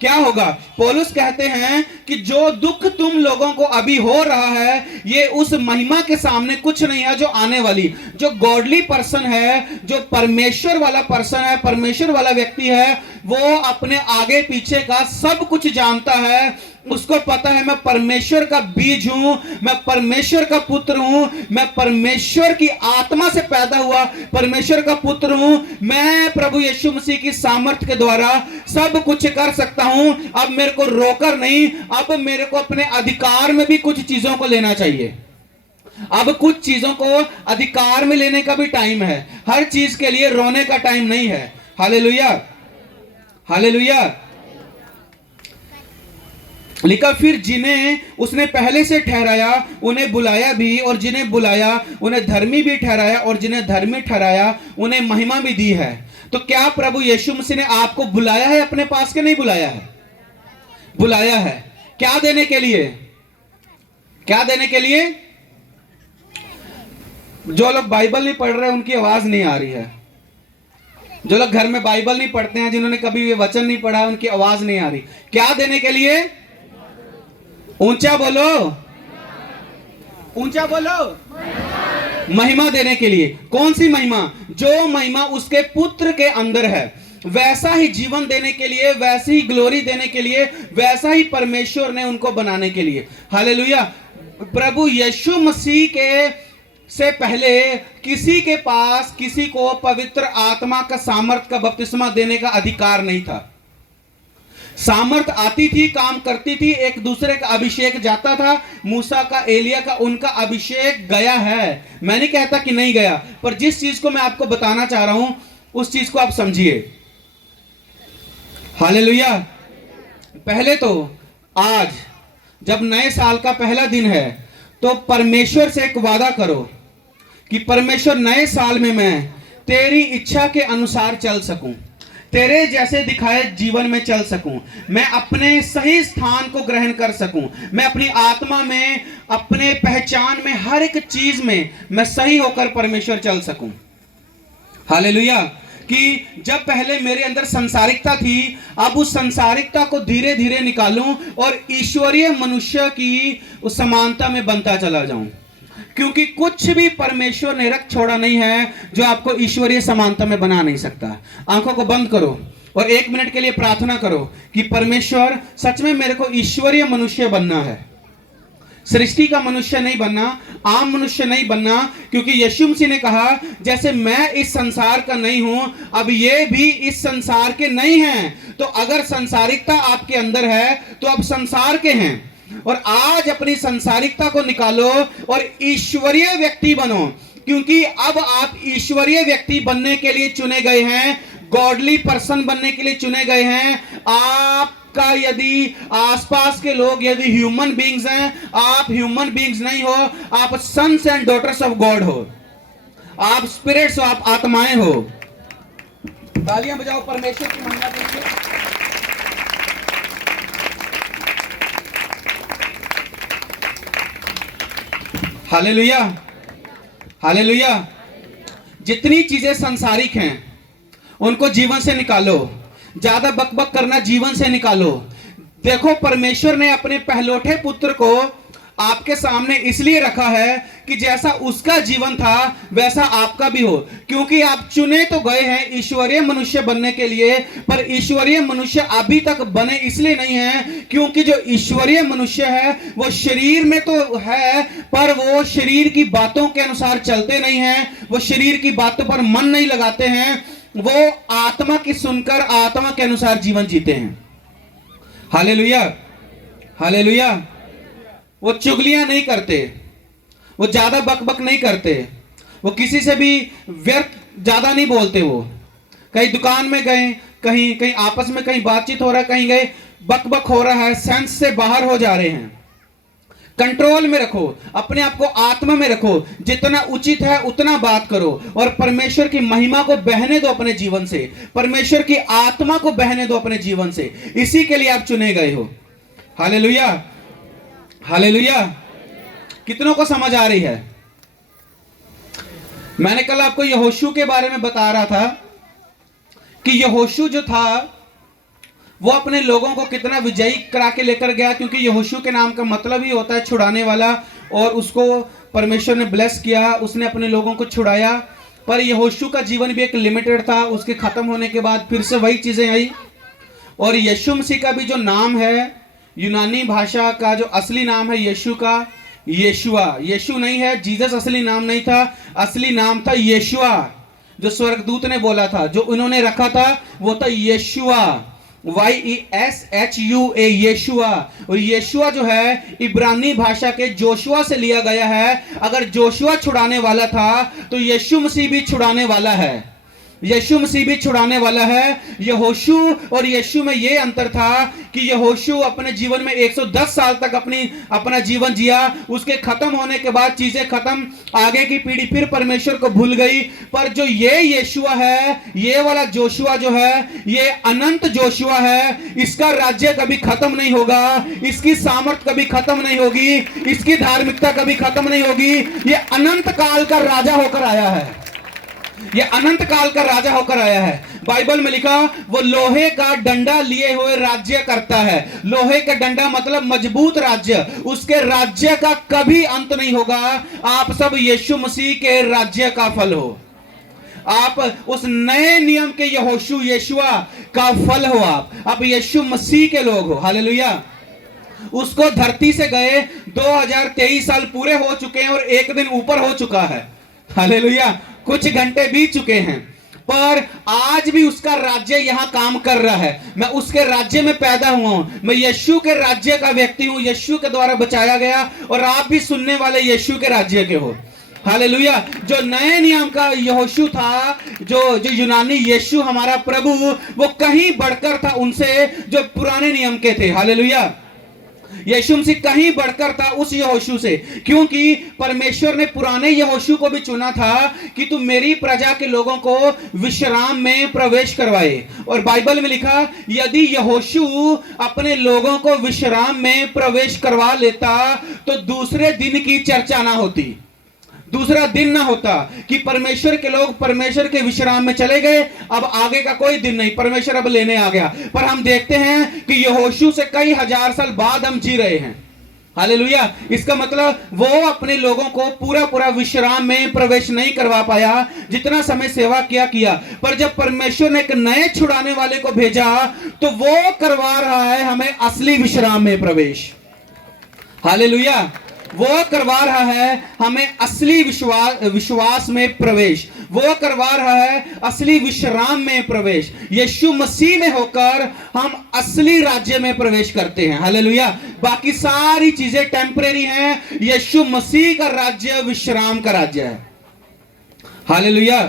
क्या होगा। पौलुस कहते हैं कि जो दुख तुम लोगों को अभी हो रहा है, ये उस महिमा के सामने कुछ नहीं है जो आने वाली। जो गॉडली पर्सन है, जो परमेश्वर वाला पर्सन है, परमेश्वर वाला व्यक्ति है, वो अपने आगे पीछे का सब कुछ जानता है। उसको पता है मैं परमेश्वर का बीज हूं, मैं परमेश्वर का पुत्र हूं, मैं परमेश्वर की आत्मा से पैदा हुआ परमेश्वर का पुत्र हूं। मैं प्रभु यीशु मसीह की सामर्थ्य के द्वारा सब कुछ कर सकता हूं। अब मेरे को रोकर नहीं, अब मेरे को अपने अधिकार में भी कुछ चीजों को लेना चाहिए। अब कुछ चीजों को अधिकार में लेने का भी टाइम है। हर चीज के लिए रोने का टाइम नहीं है। Hallelujah, hallelujah. लिखा, फिर जिन्हें उसने पहले से ठहराया उन्हें बुलाया भी, और जिन्हें बुलाया उन्हें धर्मी भी ठहराया, और जिन्हें धर्मी ठहराया उन्हें महिमा भी दी है। तो क्या प्रभु यीशु मसीह ने आपको बुलाया है अपने पास के नहीं बुलाया है? बुलाया है। क्या देने के लिए? क्या देने के लिए? जो लोग बाइबल नहीं पढ़ रहे उनकी आवाज नहीं आ रही है। जो लोग घर में बाइबल नहीं पढ़ते हैं, जिन्होंने कभी ये वचन नहीं पढ़ा, उनकी आवाज नहीं आ रही। क्या देने के लिए? ऊंचा बोलो, ऊंचा बोलो। महिमा देने के लिए। कौन सी महिमा? जो महिमा उसके पुत्र के अंदर है। वैसा ही जीवन देने के लिए, वैसी ही ग्लोरी देने के लिए, वैसा ही परमेश्वर ने उनको बनाने के लिए। हालेलुया। प्रभु यीशु मसीह के से पहले किसी के पास किसी को पवित्र आत्मा का सामर्थ का बपतिस्मा देने का अधिकार नहीं था। सामर्थ आती थी, काम करती थी, एक दूसरे का अभिषेक जाता था। मूसा का, एलिया का, उनका अभिषेक गया है, मैं नहीं कहता कि नहीं गया, पर जिस चीज को मैं आपको बताना चाह रहा हूं उस चीज को आप समझिए। हालेलुया। पहले तो आज जब नए साल का पहला दिन है तो परमेश्वर से एक वादा करो कि परमेश्वर नए साल में मैं तेरी इच्छा के अनुसार चल सकूं, तेरे जैसे दिखाए जीवन में चल सकूं, मैं अपने सही स्थान को ग्रहण कर सकूं, मैं अपनी आत्मा में, अपने पहचान में, हर एक चीज में मैं सही होकर परमेश्वर चल सकूं। हालेलुया। कि जब पहले मेरे अंदर संसारिकता थी, अब उस संसारिकता को धीरे धीरे निकालूं और ईश्वरीय मनुष्य की उस समानता में बनता चला जाऊं, क्योंकि कुछ भी परमेश्वर ने रख छोड़ा नहीं है जो आपको ईश्वरीय समानता में बना नहीं सकता। आंखों को बंद करो और 1 मिनट के लिए प्रार्थना करो कि परमेश्वर, सच में मेरे को ईश्वरीय मनुष्य बनना है, सृष्टि का मनुष्य नहीं बनना, आम मनुष्य नहीं बनना, क्योंकि यीशु मसीह ने कहा जैसे मैं इस संसार का नहीं हूं, अब ये भी इस संसार के नहीं हैं। तो अगर संसारिकता आपके अंदर है तो अब संसार के हैं, और आज अपनी संसारिकता को निकालो और ईश्वरीय व्यक्ति बनो, क्योंकि अब आप ईश्वरीय व्यक्ति बनने के लिए चुने गए हैं, गॉडली पर्सन बनने के लिए चुने गए हैं। आपका यदि आसपास के लोग यदि ह्यूमन बीइंग्स हैं, आप ह्यूमन बीइंग्स नहीं हो, आप sons and daughters of God हो, आप स्पिरिट्स हो, आप आत्माएं हो। तालियां बजाओ परमेश्वर की महिमा के लिए। Hallelujah, hallelujah. जितनी चीजें सांसारिक हैं उनको जीवन से निकालो, ज्यादा बकबक करना जीवन से निकालो। देखो, परमेश्वर ने अपने पहलौठे पुत्र को आपके सामने इसलिए रखा है कि जैसा उसका जीवन था वैसा आपका भी हो, क्योंकि आप चुने तो गए हैं ईश्वरीय मनुष्य बनने के लिए, पर ईश्वरीय मनुष्य अभी तक बने इसलिए नहीं है क्योंकि जो ईश्वरीय मनुष्य है वो शरीर में तो है, पर वो शरीर की बातों के अनुसार चलते नहीं हैं, वो शरीर की बातों पर मन नहीं लगाते हैं, वो आत्मा की सुनकर आत्मा के अनुसार जीवन जीते हैं। Hallelujah, hallelujah. वो चुगलियां नहीं करते, वो ज्यादा बकबक नहीं करते, वो किसी से भी व्यर्थ ज्यादा नहीं बोलते। वो कहीं दुकान में गए, कहीं कहीं आपस में कहीं बातचीत हो रहा है, कहीं गए बकबक हो रहा है, सेंस से बाहर हो जा रहे हैं। कंट्रोल में रखो, अपने आप को आत्मा में रखो, जितना उचित है उतना बात करो और परमेश्वर की महिमा को बहने दो अपने जीवन से, परमेश्वर की आत्मा को बहने दो अपने जीवन से। इसी के लिए आप चुने गए हो। Hallelujah, hallelujah. कितनों को समझ आ रही है? मैंने कल आपको यहोशू के बारे में बता रहा था कि यहोशू जो था वो अपने लोगों को कितना विजयी करा के लेकर गया, क्योंकि यहोशू के नाम का मतलब ही होता है छुड़ाने वाला, और उसको परमेश्वर ने ब्लेस किया, उसने अपने लोगों को छुड़ाया। पर यहोशू का जीवन भी एक लिमिटेड था, उसके खत्म होने के बाद फिर से वही चीजें आई। और यीशु मसीह का भी जो नाम है, यूनानी भाषा का जो असली नाम है यीशु का, यीशुआ, यीशु नहीं है, जीसस असली नाम नहीं था, असली नाम था यीशुआ, जो स्वर्गदूत ने बोला था, जो उन्होंने रखा था वो था यीशुआ, YESHUA, यीशुआ। और यीशुआ जो है इब्रानी भाषा के जोशुआ से लिया गया है। अगर जोशुआ छुड़ाने वाला था तो यीशु मसीह भी छुड़ाने वाला है, यीशु मसीह भी छुड़ाने वाला है। यहोशू और यीशु में यह अंतर था कि यहोशू अपने जीवन में 110 साल तक अपना जीवन जिया, उसके खत्म होने के बाद चीजें खत्म, आगे की पीढ़ी फिर परमेश्वर को भूल गई। पर जो ये यीशुआ है, ये वाला जोशुआ जो है, ये अनंत जोशुआ है, इसका राज्य कभी खत्म नहीं होगा, इसकी सामर्थ कभी खत्म नहीं होगी, इसकी धार्मिकता कभी खत्म नहीं होगी। ये अनंत काल का राजा होकर आया है, ये अनंत काल का राजा होकर आया है। बाइबल में लिखा, वो लोहे का डंडा लिए हुए राज्य करता है। लोहे का डंडा मतलब मजबूत राज्य, उसके राज्य का कभी अंत नहीं होगा। आप सब यीशु मसीह के राज्य का फल हो, आप उस नए नियम के यहोशू यीशुआ का फल हो। आप यीशु मसीह के लोग हो। हालेलुया। उसको धरती से गए 2023 साल पूरे हो चुके हैं और एक दिन ऊपर हो चुका है। हालेलुया। कुछ घंटे बीत चुके हैं, पर आज भी उसका राज्य यहां काम कर रहा है। मैं उसके राज्य में पैदा हुआ हूं, मैं यीशु के राज्य का व्यक्ति हूं, यीशु के द्वारा बचाया गया, और आप भी सुनने वाले यीशु के राज्य के हो। हालेलुया। जो नए नियम का यहोशू था, जो यूनानी यीशु हमारा प्रभु, वो कहीं बढ़कर था उनसे जो पुराने नियम के थे। हालेलुया। यीशु मसीह कहीं बढ़कर था उस यहोशू से, क्योंकि परमेश्वर ने पुराने यहोशू को भी चुना था कि तू मेरी प्रजा के लोगों को विश्राम में प्रवेश करवाए। और बाइबल में लिखा, यदि यहोशू अपने लोगों को विश्राम में प्रवेश करवा लेता तो दूसरे दिन की चर्चा ना होती, दूसरा दिन ना होता कि परमेश्वर के लोग परमेश्वर के विश्राम में चले गए, अब आगे का कोई दिन नहीं, परमेश्वर अब लेने आ गया। पर हम देखते हैं कि यहोशू से कई हजार साल बाद हम जी रहे हैं। हालेलुया। इसका मतलब वो अपने लोगों को पूरा पूरा विश्राम में प्रवेश नहीं करवा पाया, जितना समय सेवा किया। पर जब परमेश्वर ने एक नए छुड़ाने वाले को भेजा तो वो करवा रहा है हमें असली विश्राम में प्रवेश। हालेलुया। वो करवा रहा है हमें असली विश्वास में प्रवेश, वो करवा रहा है असली विश्राम में प्रवेश। यीशु मसीह में होकर हम असली राज्य में प्रवेश करते हैं। हालेलुया। बाकी सारी चीजें टेम्परेरी हैं, यीशु मसीह का राज्य विश्राम का राज्य है। हालेलुया।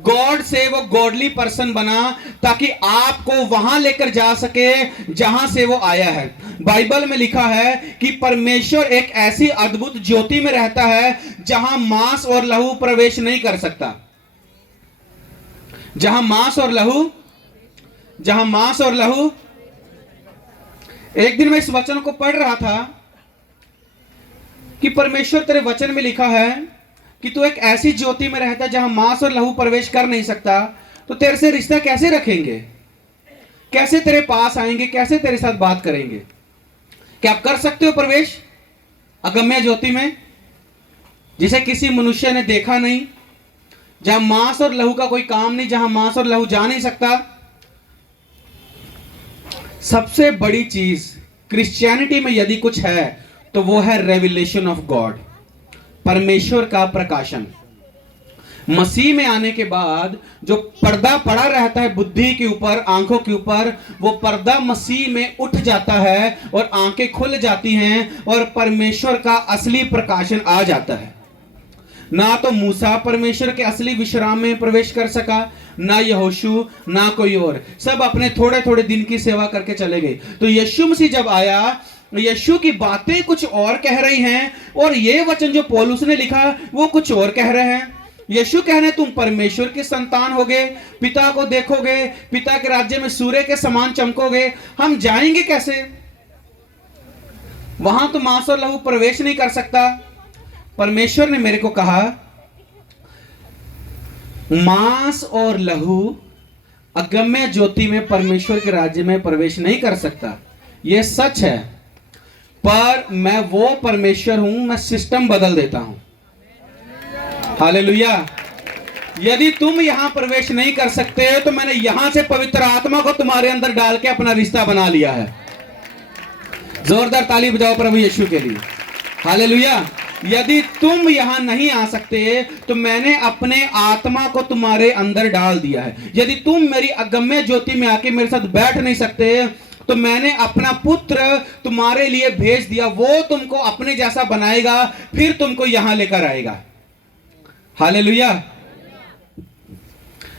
गॉड से वो गॉडली पर्सन बना ताकि आपको वहां लेकर जा सके जहां से वो आया है। बाइबल में लिखा है कि परमेश्वर एक ऐसी अद्भुत ज्योति में रहता है जहां मांस और लहू प्रवेश नहीं कर सकता। जहां मांस और लहू। एक दिन मैं इस वचन को पढ़ रहा था कि परमेश्वर तेरे वचन में लिखा है कि तू एक ऐसी ज्योति में रहता है जहां मांस और लहू प्रवेश कर नहीं सकता, तो तेरे से रिश्ता कैसे रखेंगे, कैसे तेरे पास आएंगे, कैसे तेरे साथ बात करेंगे? क्या आप कर सकते हो प्रवेश अगम्य ज्योति में जिसे किसी मनुष्य ने देखा नहीं, जहां मांस और लहू का कोई काम नहीं, जहां मांस और लहू जा नहीं सकता? सबसे बड़ी चीज क्रिश्चियनिटी में यदि कुछ है तो वो है रेवलेशन ऑफ गॉड, परमेश्वर का प्रकाशन। मसीह में आने के बाद जो पर्दा पड़ा रहता है बुद्धि के ऊपर, आंखों के ऊपर, वो पर्दा मसीह में उठ जाता है और आंखें खुल जाती हैं और परमेश्वर का असली प्रकाशन आ जाता है। ना तो मूसा परमेश्वर के असली विश्राम में प्रवेश कर सका, ना यहोशू, ना कोई और, सब अपने थोड़े थोड़े दिन की सेवा करके चले गए। तो यीशु मसीह जब आया, यीशु की बातें कुछ और कह रही हैं और ये वचन जो पौलुस ने लिखा वो कुछ और कह रहे हैं। यीशु कह रहे तुम परमेश्वर के संतान होगे, पिता को देखोगे, पिता के राज्य में सूर्य के समान चमकोगे। हम जाएंगे कैसे? वहां तो मांस और लहू प्रवेश नहीं कर सकता। परमेश्वर ने मेरे को कहा मांस और लहू अगम्य ज्योति में परमेश्वर के राज्य में प्रवेश नहीं कर सकता। यह सच है, पर मैं वो परमेश्वर हूं, मैं सिस्टम बदल देता हूं। हालेलुया। यदि तुम यहां प्रवेश नहीं कर सकते तो मैंने यहां से पवित्र आत्मा को तुम्हारे अंदर डाल के अपना रिश्ता बना लिया है। जोरदार ताली बजाओ प्रभु यीशु के लिए। हालेलुया। यदि तुम यहां नहीं आ सकते तो मैंने अपने आत्मा को तुम्हारे अंदर डाल दिया है। यदि तुम मेरी अगम्य ज्योति में आके मेरे साथ बैठ नहीं सकते तो मैंने अपना पुत्र तुम्हारे लिए भेज दिया, वो तुमको अपने जैसा बनाएगा, फिर तुमको यहां लेकर आएगा। हालेलुया।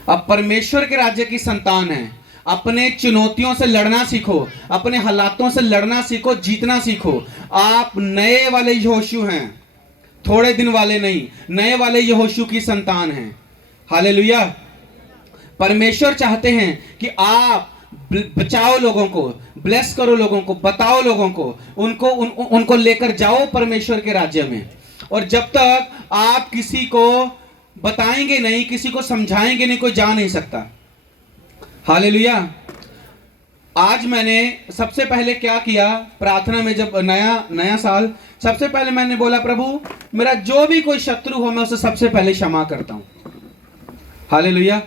अब परमेश्वर के राज्य की संतान है, अपने चुनौतियों से लड़ना सीखो, अपने हालातों से लड़ना सीखो, जीतना सीखो। आप नए वाले यहोशू हैं, थोड़े दिन वाले नहीं, नए वाले यहोशू की संतान हैं। हालेलुया। परमेश्वर चाहते हैं कि आप बचाओ लोगों को, ब्लेस करो लोगों को, बताओ लोगों को, उनको लेकर जाओ परमेश्वर के राज्य में। और जब तक आप किसी को बताएंगे नहीं, किसी को समझाएंगे नहीं, कोई जा नहीं सकता। हालेलुया। आज मैंने सबसे पहले क्या किया प्रार्थना में, जब नया साल, सबसे पहले मैंने बोला प्रभु मेरा जो भी कोई शत्रु हो मैं उसे सबसे पहले क्षमा करता हूं। हालेलुया।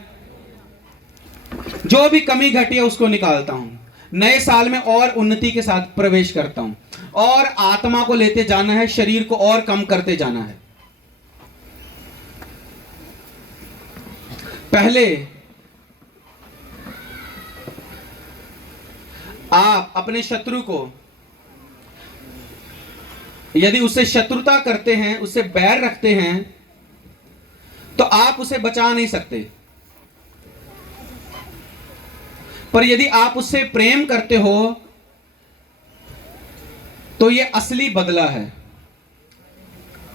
जो भी कमी घटी है उसको निकालता हूं, नए साल में और उन्नति के साथ प्रवेश करता हूं, और आत्मा को लेते जाना है, शरीर को और कम करते जाना है। पहले आप अपने शत्रु को, यदि उससे शत्रुता करते हैं, उससे बैर रखते हैं, तो आप उसे बचा नहीं सकते। पर यदि आप उससे प्रेम करते हो तो यह असली बदला है।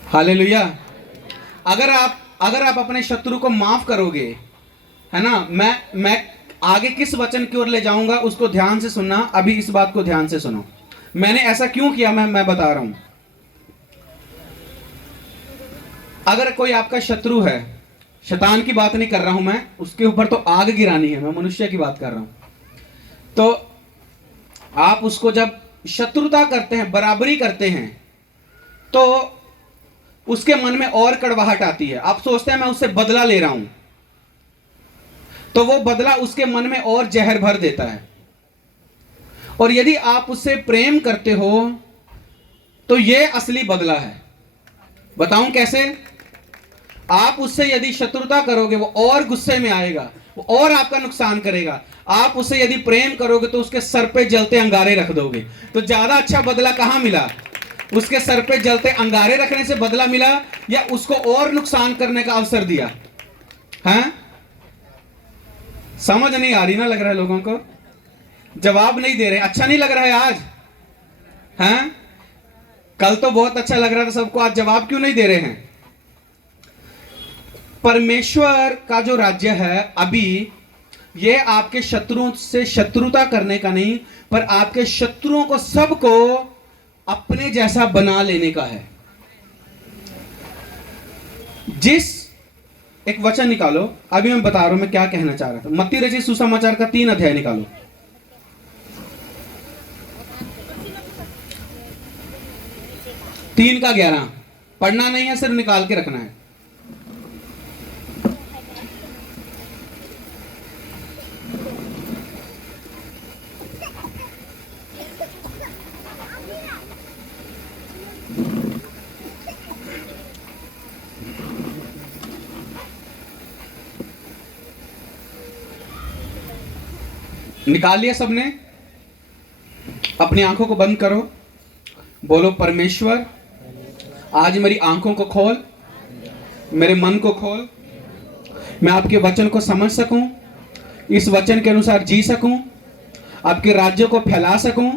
हालेलुया। अगर आप अपने शत्रु को माफ करोगे, है ना, मैं आगे किस वचन की ओर ले जाऊंगा उसको ध्यान से सुनना। अभी इस बात को ध्यान से सुनो। मैंने ऐसा क्यों किया, मैं बता रहा हूं। अगर कोई आपका शत्रु है, शैतान की बात नहीं कर रहा हूं मैं, उसके ऊपर तो आग गिरानी है, मैं मनुष्य की बात कर रहा हूं। तो आप उसको जब शत्रुता करते हैं, बराबरी करते हैं, तो उसके मन में और कड़वाहट आती है। आप सोचते हैं मैं उससे बदला ले रहा हूं, तो वो बदला उसके मन में और जहर भर देता है। और यदि आप उससे प्रेम करते हो तो यह असली बदला है। बताऊं कैसे? आप उससे यदि शत्रुता करोगे वो और गुस्से में आएगा, वो और आपका नुकसान करेगा। आप उससे यदि प्रेम करोगे तो उसके सर पे जलते अंगारे रख दोगे। तो ज्यादा अच्छा बदला कहां मिला? उसके सर पे जलते अंगारे रखने से बदला मिला, या उसको और नुकसान करने का अवसर दिया? हैं? समझ नहीं आ रही ना, लग रहा है लोगों को, जवाब नहीं दे रहे। अच्छा नहीं लग रहा है आज? हैं? कल तो बहुत अच्छा लग रहा था सबको, आज जवाब क्यों नहीं दे रहे हैं? परमेश्वर का जो राज्य है अभी, यह आपके शत्रुओं से शत्रुता करने का नहीं, पर आपके शत्रुओं को सबको अपने जैसा बना लेने का है। एक वचन निकालो, अभी मैं बता रहा हूं मैं क्या कहना चाह रहा था। मत्ती रचित सुसमाचार का 3 अध्याय निकालो। 3 का 11 पढ़ना नहीं है, सिर्फ निकाल के रखना है। निकाल लिया सबने? अपनी आंखों को बंद करो, बोलो परमेश्वर आज मेरी आंखों को खोल, मेरे मन को खोल, मैं आपके वचन को समझ सकूं, इस वचन के अनुसार जी सकूं, आपके राज्य को फैला सकूं,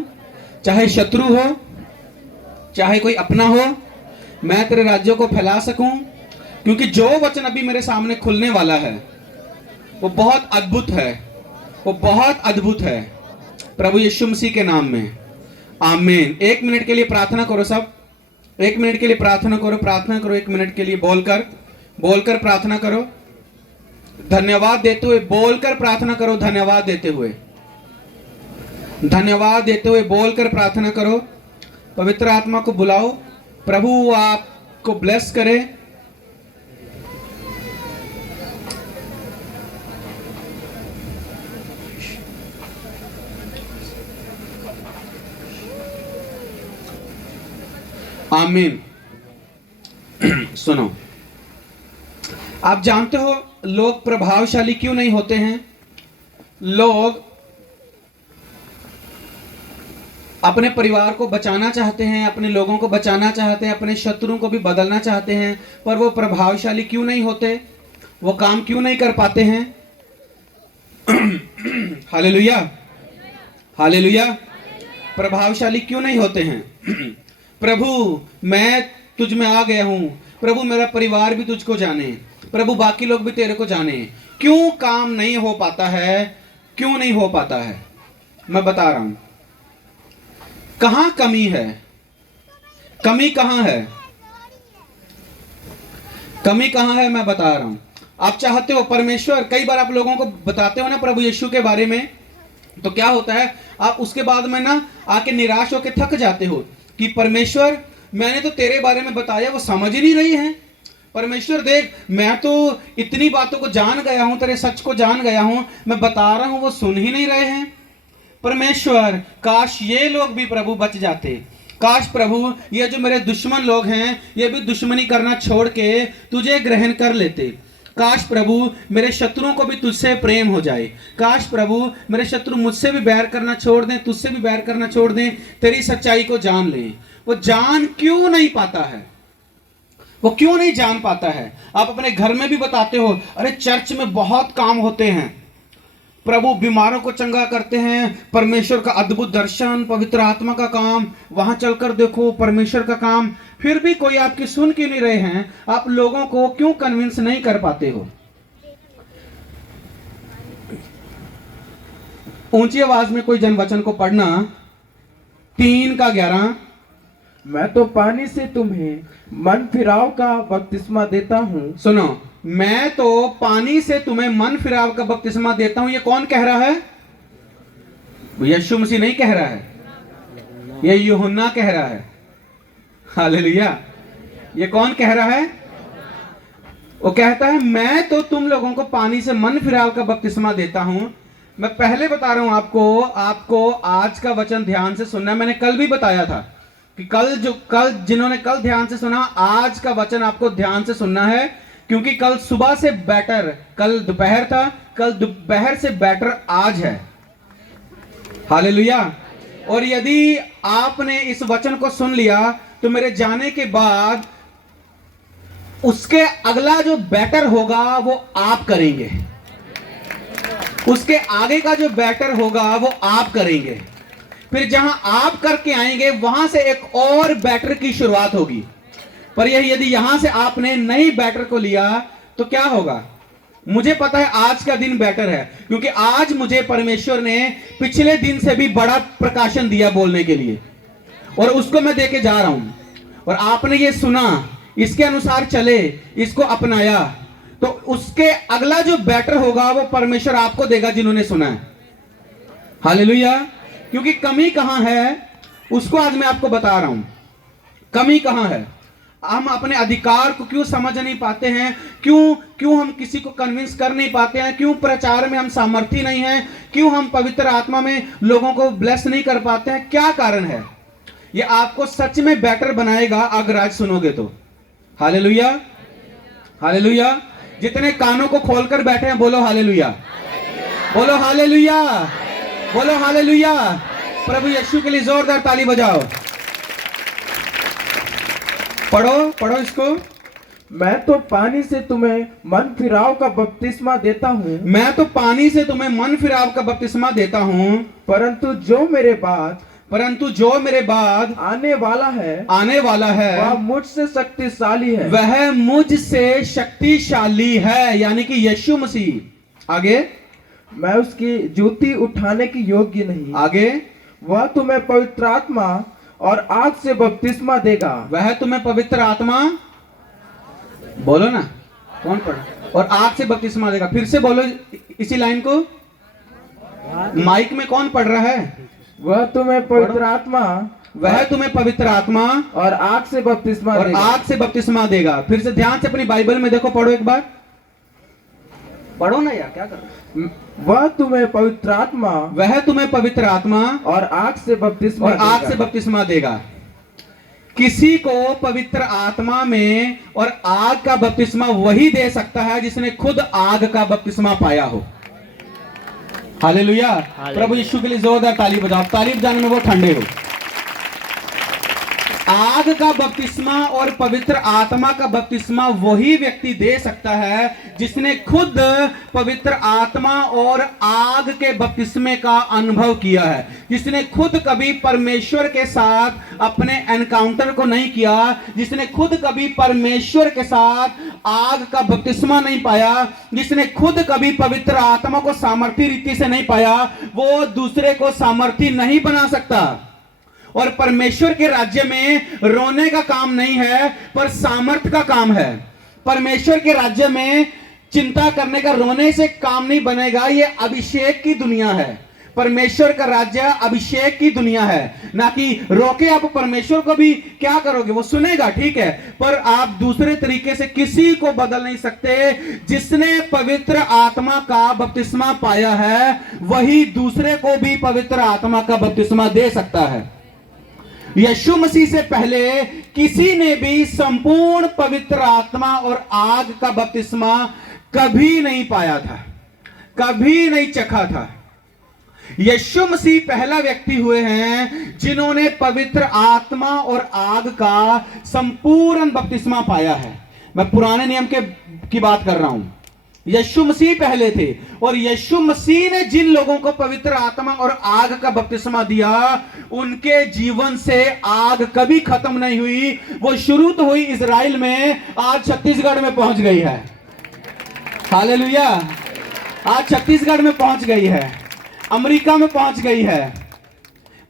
चाहे शत्रु हो चाहे कोई अपना हो, मैं तेरे राज्य को फैला सकूं। क्योंकि जो वचन अभी मेरे सामने खुलने वाला है वो बहुत अद्भुत है, वो बहुत अद्भुत है। प्रभु यीशु मसीह के नाम में आमीन। 1 मिनट के लिए प्रार्थना करो सब, 1 मिनट के लिए प्रार्थना करो, प्रार्थना करो 1 मिनट के लिए, बोलकर प्रार्थना करो, धन्यवाद देते हुए बोलकर प्रार्थना करो, धन्यवाद देते हुए बोलकर प्रार्थना करो। पवित्र आत्मा को बुलाओ, प्रभु आपको ब्लेस करे। आमीन। सुनो, आप जानते हो लोग प्रभावशाली क्यों नहीं होते हैं? लोग अपने परिवार को बचाना चाहते हैं, अपने लोगों को बचाना चाहते हैं, अपने शत्रुओं को भी बदलना चाहते हैं, पर वो प्रभावशाली क्यों नहीं होते? वो काम क्यों नहीं कर पाते हैं? Hallelujah, hallelujah. प्रभावशाली क्यों नहीं होते हैं? प्रभु मैं तुझ में आ गया हूं, प्रभु मेरा परिवार भी तुझको जाने, प्रभु बाकी लोग भी तेरे को जाने। क्यों काम नहीं हो पाता है? क्यों नहीं हो पाता है? मैं बता रहा हूं कहां कमी है। कमी कहां है? कमी कहां है मैं बता रहा हूं। आप चाहते हो परमेश्वर, कई बार आप लोगों को बताते हो ना प्रभु यीशु के बारे में, तो क्या होता है, आप उसके बाद में ना आके निराश होकर थक जाते हो कि परमेश्वर मैंने तो तेरे बारे में बताया, वो समझ ही नहीं रही है, परमेश्वर देख, मैं तो इतनी बातों को जान गया हूं, तेरे सच को जान गया हूं, मैं बता रहा हूं, वो सुन ही नहीं रहे हैं। परमेश्वर, काश ये लोग भी प्रभु बच जाते। काश प्रभु ये जो मेरे दुश्मन लोग हैं ये भी दुश्मनी करना छोड़ के तुझे ग्रहण कर लेते। काश प्रभु मेरे शत्रुओं को भी तुझसे प्रेम हो जाए। काश प्रभु मेरे शत्रु मुझसे भी बैर करना छोड़ दें, तुझसे भी बैर करना छोड़ दें, तेरी सच्चाई को जान लें। वो जान क्यों नहीं पाता है? वो क्यों नहीं जान पाता है? आप अपने घर में भी बताते हो, अरे चर्च में बहुत काम होते हैं, प्रभु बीमारों को चंगा करते हैं, परमेश्वर का अद्भुत दर्शन, पवित्र आत्मा का काम, वहां चलकर देखो परमेश्वर का काम, फिर भी कोई आपकी सुन क्यों नहीं रहे हैं? आप लोगों को क्यों कन्विंस नहीं कर पाते हो? ऊंची आवाज में कोई जनवचन को पढ़ना, 3:11। मैं तो पानी से तुम्हें मन फिराव का बपतिस्मा देता हूँ। सुनो, मैं तो पानी से तुम्हें मन फिराव का बपतिस्मा देता हूं। ये कौन कह रहा है? यीशु मसीह नहीं कह रहा है, ये यूहन्ना कह रहा है। हालेलुया। ये कौन कह रहा है? वो कहता है मैं तो तुम लोगों को पानी से मन फिराव का बपतिस्मा देता हूं। मैं पहले बता रहा हूं आपको आज का वचन ध्यान से सुनना है। मैंने कल भी बताया था कि जिन्होंने कल ध्यान से सुना, आज का वचन आपको ध्यान से सुनना है, क्योंकि कल सुबह से बेटर, कल दोपहर था, कल दोपहर से बेटर आज है। हालेलुया। और यदि आपने इस वचन को सुन लिया तो मेरे जाने के बाद उसके अगला जो बेटर होगा वो आप करेंगे, उसके आगे का जो बेटर होगा वो आप करेंगे। फिर जहां आप करके आएंगे वहां से एक और बेटर की शुरुआत होगी। पर यदि यहां से आपने नई बैटर को लिया तो क्या होगा? मुझे पता है आज का दिन बेटर है, क्योंकि आज मुझे परमेश्वर ने पिछले दिन से भी बड़ा प्रकाशन दिया बोलने के लिए, और उसको मैं देके जा रहा हूं। और आपने ये सुना, इसके अनुसार चले, इसको अपनाया, तो उसके अगला जो बेटर होगा वो परमेश्वर आपको देगा जिन्होंने सुना है। हालेलुया। क्योंकि कमी कहां है उसको आज मैं आपको बता रहा हूं। कमी कहां है? हम अपने अधिकार को क्यों समझ नहीं पाते हैं? क्यों हम किसी को कन्विंस कर नहीं पाते हैं? क्यों प्रचार में हम सामर्थ्य नहीं हैं? क्यों हम पवित्र आत्मा में लोगों को ब्लेस नहीं कर पाते हैं? क्या कारण है? ये आपको सच में बेटर बनाएगा अगर आज सुनोगे तो। Hallelujah, hallelujah. जितने कानों को खोलकर बैठे हैं बोलो हालेलुया, बोलो हालेलुया, बोलो हालेलुया। प्रभु यीशु के लिए जोरदार ताली बजाओ। पढ़ो इसको। मैं तो पानी से तुम्हें मन फिराव का बपतिस्मा देता हूँ। मैं तो पानी से तुम्हें मन फिराव का बपतिस्मा देता हूँ, परंतु जो मेरे बाद आने वाला है वह मुझसे शक्तिशाली है। वह मुझसे शक्तिशाली है, यानी कि यीशु मसीह। आगे, मैं उसकी जूती उठाने की योग्य नहीं। आगे, वह तुम्हें पवित्र आत्मा और आग से बपतिस्मा देगा। वह तुम्हें पवित्र आत्मा, बोलो ना, कौन पढ़ा? और आग से बपतिस्मा देगा। फिर से बोलो इसी लाइन को। माइक में कौन पढ़ रहा है? वह तुम्हें पवित्र आत्मा, वह तुम्हें पवित्र आत्मा और आग से बपतिस्मा और देगा। आग से बपतिस्मा देगा। फिर से ध्यान से अपनी बाइबल में देखो, पढ़ो एक बार, पढ़ो ना यार, क्या कर रहे हो? वह तुम्हें पवित्र आत्मा, वह तुम्हें पवित्र आत्मा और आग से बपतिस्मा और आग से बपतिस्मा देगा। किसी को पवित्र आत्मा में और आग का बपतिस्मा वही दे सकता है जिसने खुद आग का बपतिस्मा पाया हो। हालेलुया। प्रभु यीशु के लिए जोरदार ताली बजाओ। ताली बजाने में वो ठंडे हो। आग का बपतिस्मा और पवित्र आत्मा का बपतिस्मा वही व्यक्ति दे सकता है जिसने खुद पवित्र आत्मा और आग के बपतिस्मे का अनुभव किया है, जिसने खुद कभी परमेश्वर के साथ अपने एनकाउंटर को नहीं किया, जिसने खुद कभी परमेश्वर के साथ आग का बपतिस्मा नहीं पाया, जिसने खुद कभी पवित्र आत्मा को सामर्थ्य रीति से नहीं पाया, वो दूसरे को सामर्थ्य नहीं बना सकता। और परमेश्वर के राज्य में रोने का काम नहीं है, पर सामर्थ का काम है। परमेश्वर के राज्य में चिंता करने का, रोने से काम नहीं बनेगा। ये अभिषेक की दुनिया है। परमेश्वर का राज्य अभिषेक की दुनिया है, ना कि रोके आप परमेश्वर को भी क्या करोगे, वो सुनेगा ठीक है, पर आप दूसरे तरीके से किसी को बदल नहीं सकते। जिसने पवित्र आत्मा का बपतिस्मा पाया है वही दूसरे को भी पवित्र आत्मा का बपतिस्मा दे सकता है। यीशु मसीह से पहले किसी ने भी संपूर्ण पवित्र आत्मा और आग का बपतिस्मा कभी नहीं पाया था, कभी नहीं चखा था। यीशु मसीह पहला व्यक्ति हुए हैं जिन्होंने पवित्र आत्मा और आग का संपूर्ण बपतिस्मा पाया है। मैं पुराने नियम की बात कर रहा हूं। यीशु मसीह पहले थे और यीशु मसीह ने जिन लोगों को पवित्र आत्मा और आग का बपतिस्मा दिया उनके जीवन से आग कभी खत्म नहीं हुई। वो शुरू तो हुई इजराइल में, आज छत्तीसगढ़ में पहुंच गई है। हालेलुया, आज छत्तीसगढ़ में पहुंच गई है, अमेरिका में पहुंच गई है,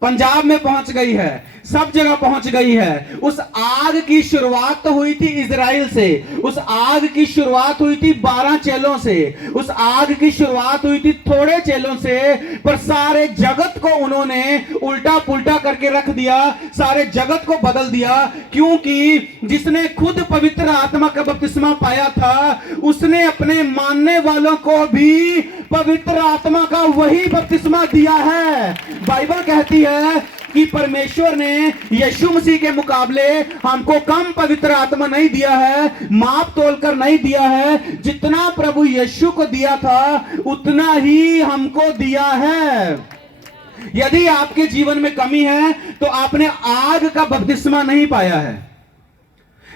पंजाब में पहुंच गई है, सब जगह पहुंच गई है। उस आग की शुरुआत तो हुई थी इजराइल से, उस आग की शुरुआत हुई थी 12 चेलों से, उस आग की शुरुआत हुई थी थोड़े चेलों से, पर सारे जगत को उन्होंने उल्टा पुल्टा करके रख दिया, सारे जगत को बदल दिया। क्योंकि जिसने खुद पवित्र आत्मा का बपतिस्मा पाया था उसने अपने मानने वालों को भी पवित्र आत्मा का वही बपतिस्मा दिया है। बाइबल कहती है कि परमेश्वर ने यीशु मसीह के मुकाबले हमको कम पवित्र आत्मा नहीं दिया है, माप तोलकर नहीं दिया है। जितना प्रभु यीशु को दिया था उतना ही हमको दिया है। यदि आपके जीवन में कमी है तो आपने आग का बपतिस्मा नहीं पाया है।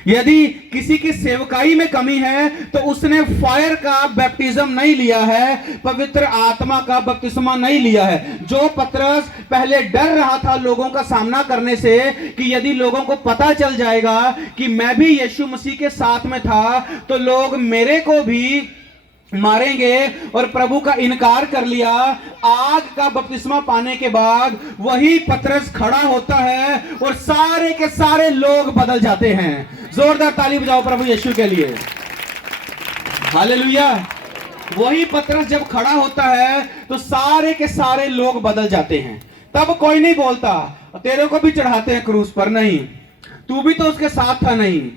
यदि किसी की सेवकाई में कमी है तो उसने फायर का बैप्टिज्म नहीं लिया है, पवित्र आत्मा का बपतिस्मा नहीं लिया है। जो पतरस पहले डर रहा था लोगों का सामना करने से कि यदि लोगों को पता चल जाएगा कि मैं भी यीशु मसीह के साथ में था तो लोग मेरे को भी मारेंगे, और प्रभु का इनकार कर लिया। आग का बपतिस्मा पाने के बाद वही पतरस खड़ा होता है और सारे के सारे लोग बदल जाते हैं। जोरदार ताली बजाओ प्रभु यीशु के लिए। हालेलुया। वही पतरस जब खड़ा होता है तो सारे के सारे लोग बदल जाते हैं। तब कोई नहीं बोलता तेरे को भी चढ़ाते हैं क्रूस पर, नहीं तू भी तो उसके साथ था, नहीं।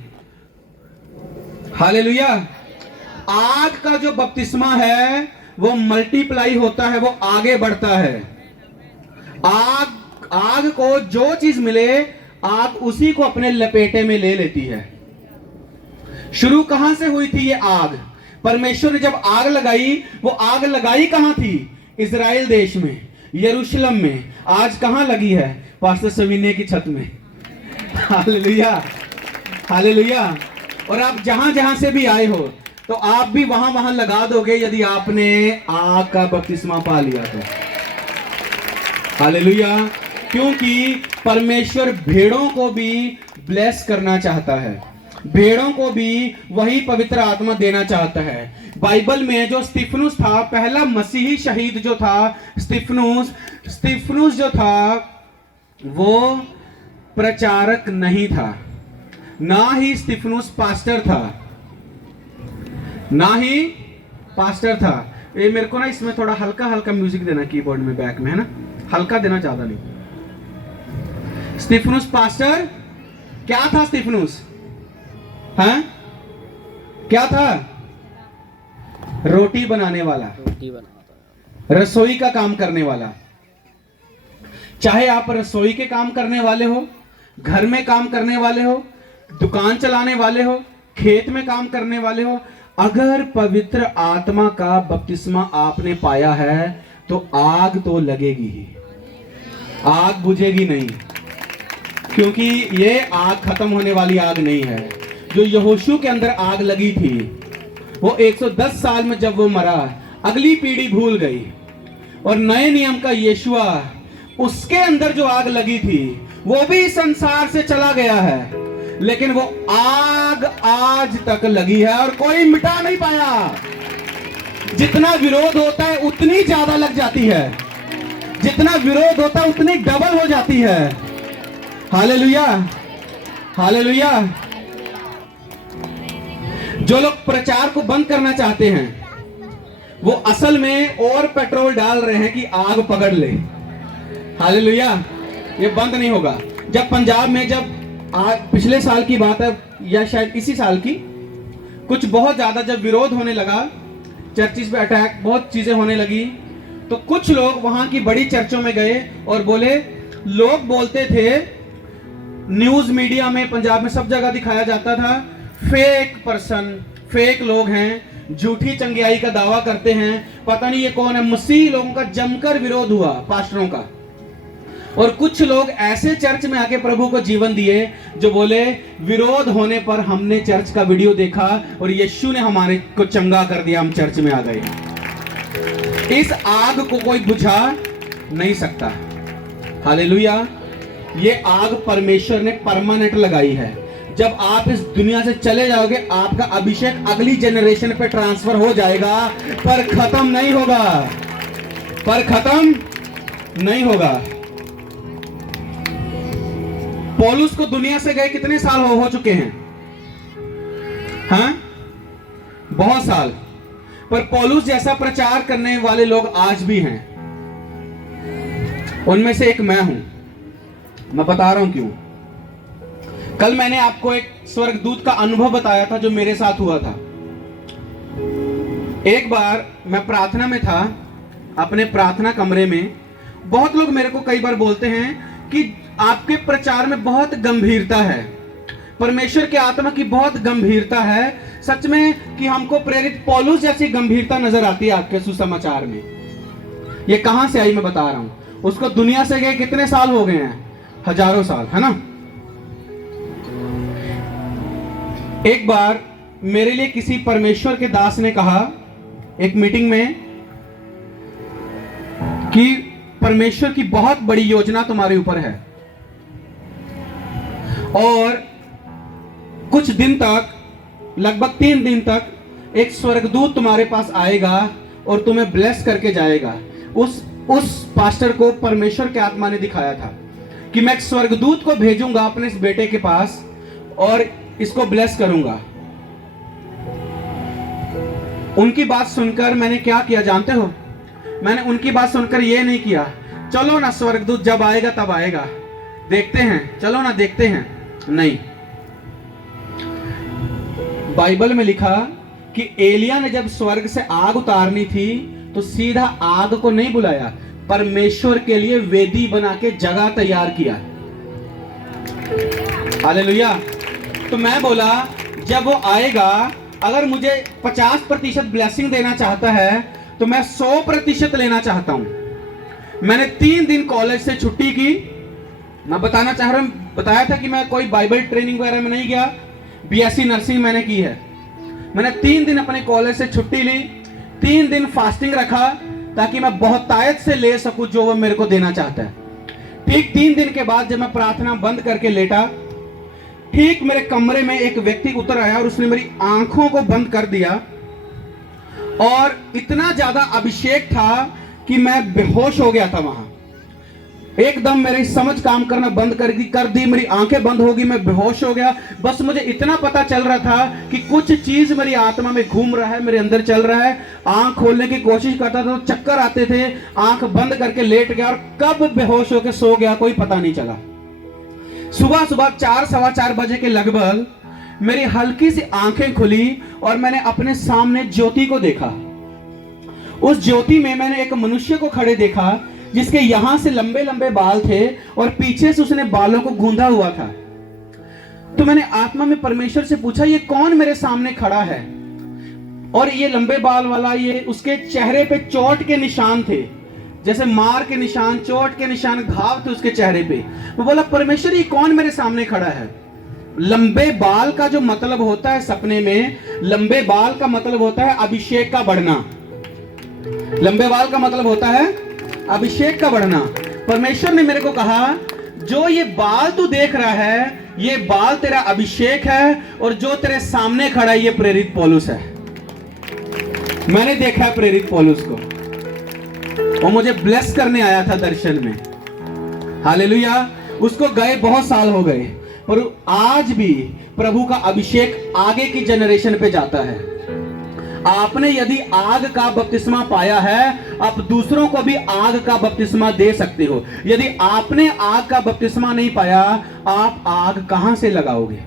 हालेलुया। आग का जो बपतिस्मा है वो मल्टीप्लाई होता है, वो आगे बढ़ता है। आग को जो चीज मिले आग उसी को अपने लपेटे में ले लेती है। शुरू कहां से हुई थी ये आग? परमेश्वर ने जब आग लगाई, वो आग लगाई कहां थी? इजराइल देश में, यरूशलेम में। आज कहां लगी है? पास्टर सवीने की छत में। Hallelujah, hallelujah. और आप जहां जहां से भी आए हो तो आप भी वहां वहां लगा दोगे यदि आपने आग का बपतिस्मा पा लिया तो। हालेलुया। क्योंकि परमेश्वर भेड़ों को भी ब्लेस करना चाहता है, भेड़ों को भी वही पवित्र आत्मा देना चाहता है। बाइबल में जो स्तिफनुस था, पहला मसीही शहीद जो था स्तिफनुस जो था वो प्रचारक नहीं था, ना ही स्तिफनुस पास्टर था, ना ही पास्टर था। ये मेरे को ना इसमें थोड़ा हल्का हल्का म्यूजिक देना कीबोर्ड में, बैक में है ना, हल्का देना, ज्यादा नहीं। स्तिफनुस पास्टर क्या था? स्तिफनुस हैं क्या था? रोटी बनाने वाला, रसोई का काम करने वाला। चाहे आप रसोई के काम करने वाले हो, घर में काम करने वाले हो, दुकान चलाने वाले हो, खेत में काम करने वाले हो, अगर पवित्र आत्मा का बपतिस्मा आपने पाया है तो आग तो लगेगी ही, आग बुझेगी नहीं। क्योंकि ये आग खत्म होने वाली आग नहीं है। जो यहोशू के अंदर आग लगी थी वो 110 साल में जब वो मरा, अगली पीढ़ी भूल गई, और नए नियम का यीशुआ, उसके अंदर जो आग लगी थी वो भी संसार से चला गया है, लेकिन वो आग आज तक लगी है और कोई मिटा नहीं पाया। जितना विरोध होता है उतनी ज्यादा लग जाती है, जितना विरोध होता है उतनी डबल हो जाती है। Hallelujah, hallelujah. जो लोग प्रचार को बंद करना चाहते हैं वो असल में और पेट्रोल डाल रहे हैं कि आग पकड़ ले। हालेलुया। ये बंद नहीं होगा। जब पंजाब में पिछले साल की बात है या शायद इसी साल की, कुछ बहुत ज्यादा जब विरोध होने लगा, चर्चिस पे अटैक, बहुत चीजें होने लगी, तो कुछ लोग वहां की बड़ी चर्चों में गए और बोले, लोग बोलते थे, न्यूज मीडिया में पंजाब में सब जगह दिखाया जाता था, फेक पर्सन, फेक लोग हैं, झूठी चंगियाई का दावा करते हैं, पता नहीं ये कौन है। मसीह लोगों का जमकर विरोध हुआ, पास्टरों का। और कुछ लोग ऐसे चर्च में आके प्रभु को जीवन दिए जो बोले, विरोध होने पर हमने चर्च का वीडियो देखा और यीशु ने हमारे को चंगा कर दिया, हम चर्च में आ गए। इस आग को कोई बुझा नहीं सकता। हालेलुया। ये आग परमेश्वर ने परमानेंट लगाई है। जब आप इस दुनिया से चले जाओगे, आपका अभिषेक अगली जनरेशन पे ट्रांसफर हो जाएगा, पर खत्म नहीं होगा, पर खत्म नहीं होगा। पौलुस को दुनिया से गए कितने साल हो चुके हैं? हाँ, बहुत साल। पर पौलुस जैसा प्रचार करने वाले लोग आज भी हैं। उनमें से एक मैं हूं। मैं बता रहा हूं क्यों। कल मैंने आपको एक स्वर्गदूत का अनुभव बताया था जो मेरे साथ हुआ था। एक बार मैं प्रार्थना में था, अपने प्रार्थना कमरे में। बहुत लोग मेरे को कई बार बोलते हैं कि आपके प्रचार में बहुत गंभीरता है, परमेश्वर के आत्मा की बहुत गंभीरता है। सच में कि हमको प्रेरित पौलुस जैसी गंभीरता नजर आती है आपके सुसमाचार में। ये कहां से आई मैं बता रहा हूं। उसको दुनिया से गए कितने साल हो गए हैं? हजारों साल, है ना। एक बार मेरे लिए किसी परमेश्वर के दास ने कहा एक मीटिंग में कि परमेश्वर की बहुत बड़ी योजना तुम्हारे ऊपर है और कुछ दिन तक, लगभग 3 दिन तक एक स्वर्गदूत तुम्हारे पास आएगा और तुम्हें ब्लेस करके जाएगा। उस पास्टर को परमेश्वर के आत्मा ने दिखाया था कि मैं एक स्वर्गदूत को भेजूंगा अपने इस बेटे के पास और इसको ब्लेस करूंगा। उनकी बात सुनकर मैंने क्या किया जानते हो? मैंने उनकी बात सुनकर ये नहीं किया, चलो ना स्वर्गदूत जब आएगा तब आएगा, देखते हैं, चलो ना देखते हैं। नहीं, बाइबल में लिखा कि एलिया ने जब स्वर्ग से आग उतारनी थी तो सीधा आग को नहीं बुलाया, परमेश्वर के लिए वेदी बना के जगह तैयार किया। हालेलुया। तो मैं बोला, जब वो आएगा, अगर मुझे 50% ब्लेसिंग देना चाहता है तो मैं 100% लेना चाहता हूं। मैंने 3 दिन कॉलेज से छुट्टी की। मैं बताना चाह रहा हूं, बताया था कि मैं कोई बाइबल ट्रेनिंग वगैरह में नहीं गया, बीएससी नर्सिंग मैंने की है। मैंने 3 दिन अपने कॉलेज से छुट्टी ली, 3 दिन फास्टिंग रखा ताकि मैं बहुतायत से ले सकूं जो वो मेरे को देना चाहता है। ठीक 3 दिन के बाद जब मैं प्रार्थना बंद करके लेटा, ठीक मेरे कमरे में एक व्यक्ति उतर आया और उसने मेरी आंखों को बंद कर दिया और इतना ज्यादा अभिषेक था कि मैं बेहोश हो गया था। वहां एकदम मेरी समझ काम करना बंद कर दी, मेरी आंखें बंद हो गई, मैं बेहोश हो गया। बस मुझे इतना पता चल रहा था कि कुछ चीज मेरी आत्मा में घूम रहा है, मेरे अंदर चल रहा है। आंख खोलने की कोशिश करता था तो चक्कर आते थे, आंख बंद करके लेट गया और कब बेहोश होकर सो गया कोई पता नहीं चला। सुबह 4 सवा 4 बजे के लगभग मेरी हल्की सी आंखें खुली और मैंने अपने सामने ज्योति को देखा। उस ज्योति में मैंने एक मनुष्य को खड़े देखा जिसके यहां से लंबे लंबे बाल थे और पीछे से उसने बालों को गूंधा हुआ था। तो मैंने आत्मा में परमेश्वर से पूछा, ये कौन मेरे सामने खड़ा है? और ये लंबे बाल वाला, ये उसके चेहरे पे चोट के निशान थे, जैसे मार के निशान, चोट के निशान, घाव थे उसके चेहरे पे। वो बोला, परमेश्वर ये कौन मेरे सामने खड़ा है? लंबे बाल का जो मतलब होता है सपने में, लंबे बाल का मतलब होता है अभिषेक का बढ़ना। लंबे बाल का मतलब होता है अभिषेक का बढ़ना। परमेश्वर ने मेरे को कहा, जो ये बाल तू देख रहा है, ये बाल तेरा अभिषेक है और जो तेरे सामने खड़ा है ये प्रेरित पौलुस है। मैंने देखा प्रेरित पौलुस को, वो मुझे ब्लेस करने आया था दर्शन में। हालेलुया। उसको गए बहुत साल हो गए, पर आज भी प्रभु का अभिषेक आगे की जनरेशन पे जाता है। आपने यदि आग का बपतिस्मा पाया है, आप दूसरों को भी आग का बपतिस्मा दे सकते हो। यदि आपने आग का बपतिस्मा नहीं पाया, आप आग कहां से लगाओगे?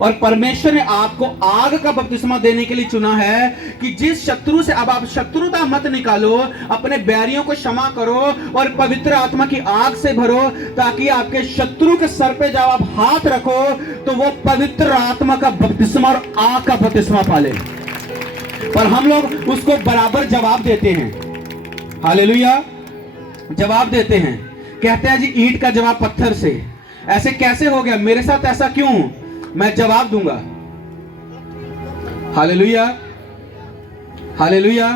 और परमेश्वर ने आपको आग का बपतिस्मा देने के लिए चुना है कि जिस शत्रु से, अब आप शत्रुता मत निकालो, अपने बैरियों को क्षमा करो और पवित्र आत्मा की आग से भरो, ताकि आपके शत्रु के सर पे जब आप हाथ रखो तो वो पवित्र आत्मा का बपतिस्मा और आग का बपतिस्मा पाले। पर हम लोग उसको बराबर जवाब देते हैं। हालेलुया, जवाब देते हैं, कहते हैं जी ईंट का जवाब पत्थर से। ऐसे कैसे हो गया? मेरे साथ ऐसा क्यों? मैं जवाब दूंगा। Hallelujah, hallelujah.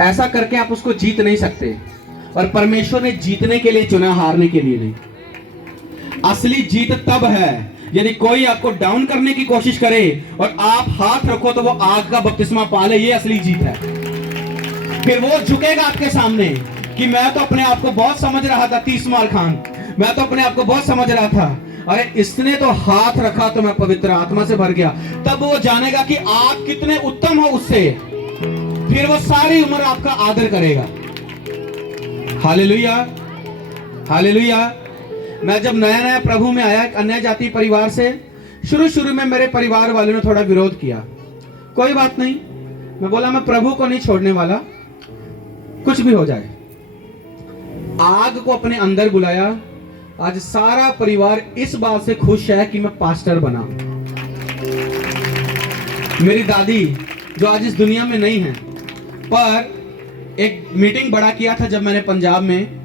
ऐसा करके आप उसको जीत नहीं सकते। और परमेश्वर ने जीतने के लिए चुना, हारने के लिए नहीं। असली जीत तब है यदि कोई आपको डाउन करने की कोशिश करे और आप हाथ रखो तो वो आग का बपतिस्मा पाले, ये असली जीत है। फिर वो झुकेगा आपके सामने कि मैं तो अपने आप को बहुत समझ रहा था, 30 मार खान, मैं तो अपने आप को बहुत समझ रहा था, अरे इसने तो हाथ रखा तो मैं पवित्र आत्मा से भर गया। तब वो जानेगा कि आप कितने उत्तम हो उससे। फिर वो सारी उम्र आपका आदर करेगा। Hallelujah, hallelujah. मैं जब नया नया प्रभु में आया, एक अन्य जाति परिवार से, शुरू में मेरे परिवार वालों ने थोड़ा विरोध किया। कोई बात नहीं, मैं बोला मैं प्रभु को नहीं छोड़ने वाला, कुछ भी हो जाए। आग को अपने अंदर बुलाया। आज सारा परिवार इस बात से खुश है कि मैं पास्टर बना। मेरी दादी जो आज इस दुनिया में नहीं है, पर एक मीटिंग बड़ा किया था जब मैंने पंजाब में,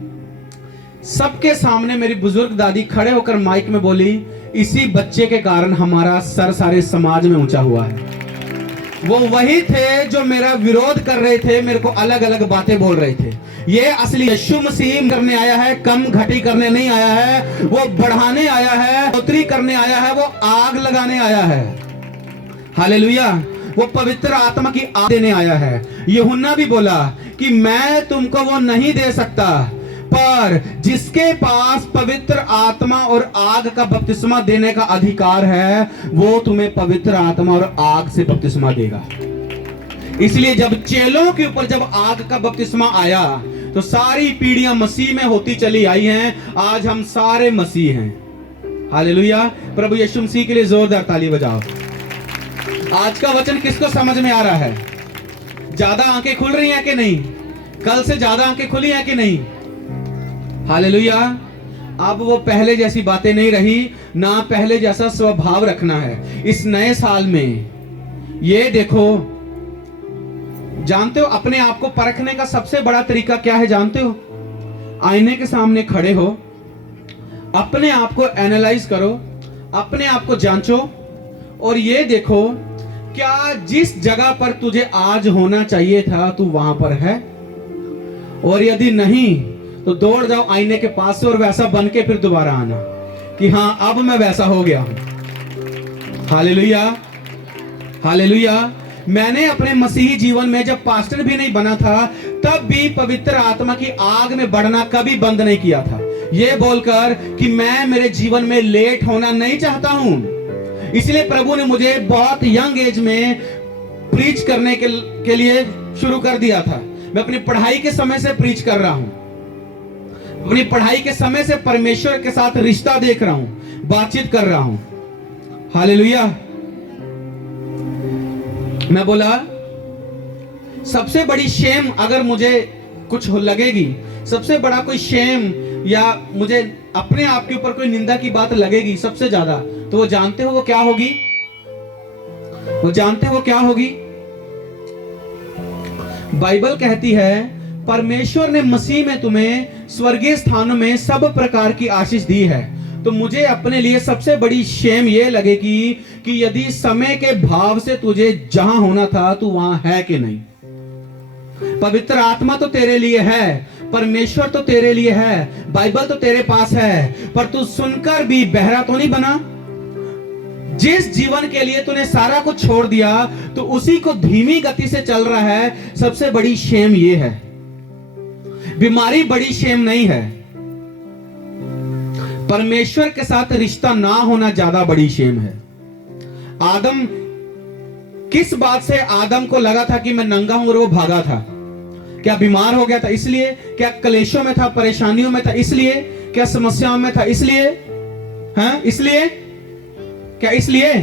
सबके सामने मेरी बुजुर्ग दादी खड़े होकर माइक में बोली, इसी बच्चे के कारण हमारा सर सारे समाज में ऊंचा हुआ है। वो वही थे जो मेरा विरोध कर रहे थे, मेरे को अलग अलग बातें बोल रहे थे। ये असली यीशु मसीह करने आया है, कम घटी करने नहीं आया है, वो बढ़ाने आया है, बढ़ोतरी करने आया है, वो आग लगाने आया है। हालेलुया, वो पवित्र आत्मा की आग देने आया है। यूहन्ना भी बोला कि मैं तुमको वो नहीं दे सकता, पर जिसके पास पवित्र आत्मा और आग का बपतिस्मा देने का अधिकार है, वो तुम्हें पवित्र आत्मा और आग से बपतिस्मा देगा। इसलिए जब चेलों के ऊपर जब आग का बपतिस्मा आया तो सारी पीढ़ियां मसीह में होती चली आई हैं। आज हम सारे मसीह हैं। हालेलुया, प्रभु यीशु मसीह के लिए जोरदार ताली बजाओ। आज का वचन किसको समझ में आ रहा है? ज्यादा आंखें खुल रही हैं कि नहीं? कल से ज्यादा आंखें खुली हैं कि नहीं? हालेलुया। अब वो पहले जैसी बातें नहीं रही, ना पहले जैसा स्वभाव रखना है। इस नए साल में ये देखो, जानते हो अपने आप को परखने का सबसे बड़ा तरीका क्या है जानते हो? आईने के सामने खड़े हो, अपने आप को एनालाइज करो, अपने आप को जांचो और ये देखो क्या जिस जगह पर तुझे आज होना चाहिए था तू वहां पर है? और यदि नहीं तो दौड़ जाओ आईने के पास से और वैसा बन के फिर दोबारा आना कि हाँ अब मैं वैसा हो गया हूं। Hallelujah, hallelujah. मैंने अपने मसीही जीवन में जब पास्टर भी नहीं बना था, तब भी पवित्र आत्मा की आग में बढ़ना कभी बंद नहीं किया था, ये बोलकर कि मैं मेरे जीवन में लेट होना नहीं चाहता हूं। इसलिए प्रभु ने मुझे बहुत यंग एज में प्रीच करने के लिए शुरू कर दिया था। मैं अपनी पढ़ाई के समय से प्रीच कर रहा हूं, अपनी पढ़ाई के समय से परमेश्वर के साथ रिश्ता देख रहा हूं, बातचीत कर रहा हूं। हालेलुया। मैं बोला सबसे बड़ी शेम अगर मुझे कुछ लगेगी, सबसे बड़ा कोई शेम या मुझे अपने आप के ऊपर कोई निंदा की बात लगेगी सबसे ज्यादा, तो वो जानते हो वो क्या होगी? वो जानते हो क्या होगी? बाइबल कहती है परमेश्वर ने मसीह में तुम्हें स्वर्गीय स्थानों में सब प्रकार की आशीष दी है। तो मुझे अपने लिए सबसे बड़ी शेम ये लगेगी कि यदि समय के भाव से तुझे जहां होना था तू वहां है कि नहीं। पवित्र आत्मा तो तेरे लिए है, परमेश्वर तो तेरे लिए है, बाइबल तो तेरे पास है, पर तू सुनकर भी बहरा तो नहीं बना। जिस जीवन के लिए तूने सारा कुछ छोड़ दिया तो उसी को धीमी गति से चल रहा है। सबसे बड़ी शेम ये है, बीमारी बड़ी शेम नहीं है, परमेश्वर के साथ रिश्ता ना होना ज्यादा बड़ी शेम है। आदम किस बात से आदम को लगा था कि मैं नंगा हूं और वो भागा था? क्या बीमार हो गया था इसलिए? क्या क्लेशों में था, परेशानियों में था इसलिए? क्या समस्याओं में था इसलिए? हाँ, इसलिए? क्या इसलिए?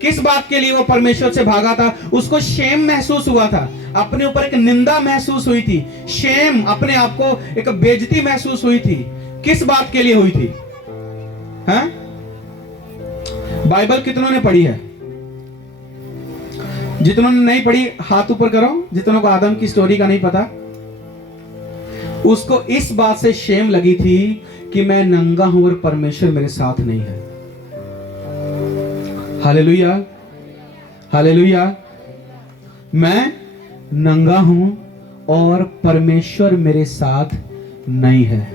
किस बात के लिए वो परमेश्वर से भागा था? उसको शेम महसूस हुआ था, अपने ऊपर एक निंदा महसूस हुई थी, शेम, अपने आप को एक बेइज्जती महसूस हुई थी। किस बात के लिए हुई थी? हाँ? बाइबल कितनों ने पढ़ी है? जितनों ने नहीं पढ़ी हाथ ऊपर करो। जितनों को आदम की स्टोरी का नहीं पता, उसको इस बात से शेम लगी थी कि मैं नंगा हूं और परमेश्वर मेरे साथ नहीं है। Hallelujah, hallelujah. मैं नंगा हूं और परमेश्वर मेरे साथ नहीं है।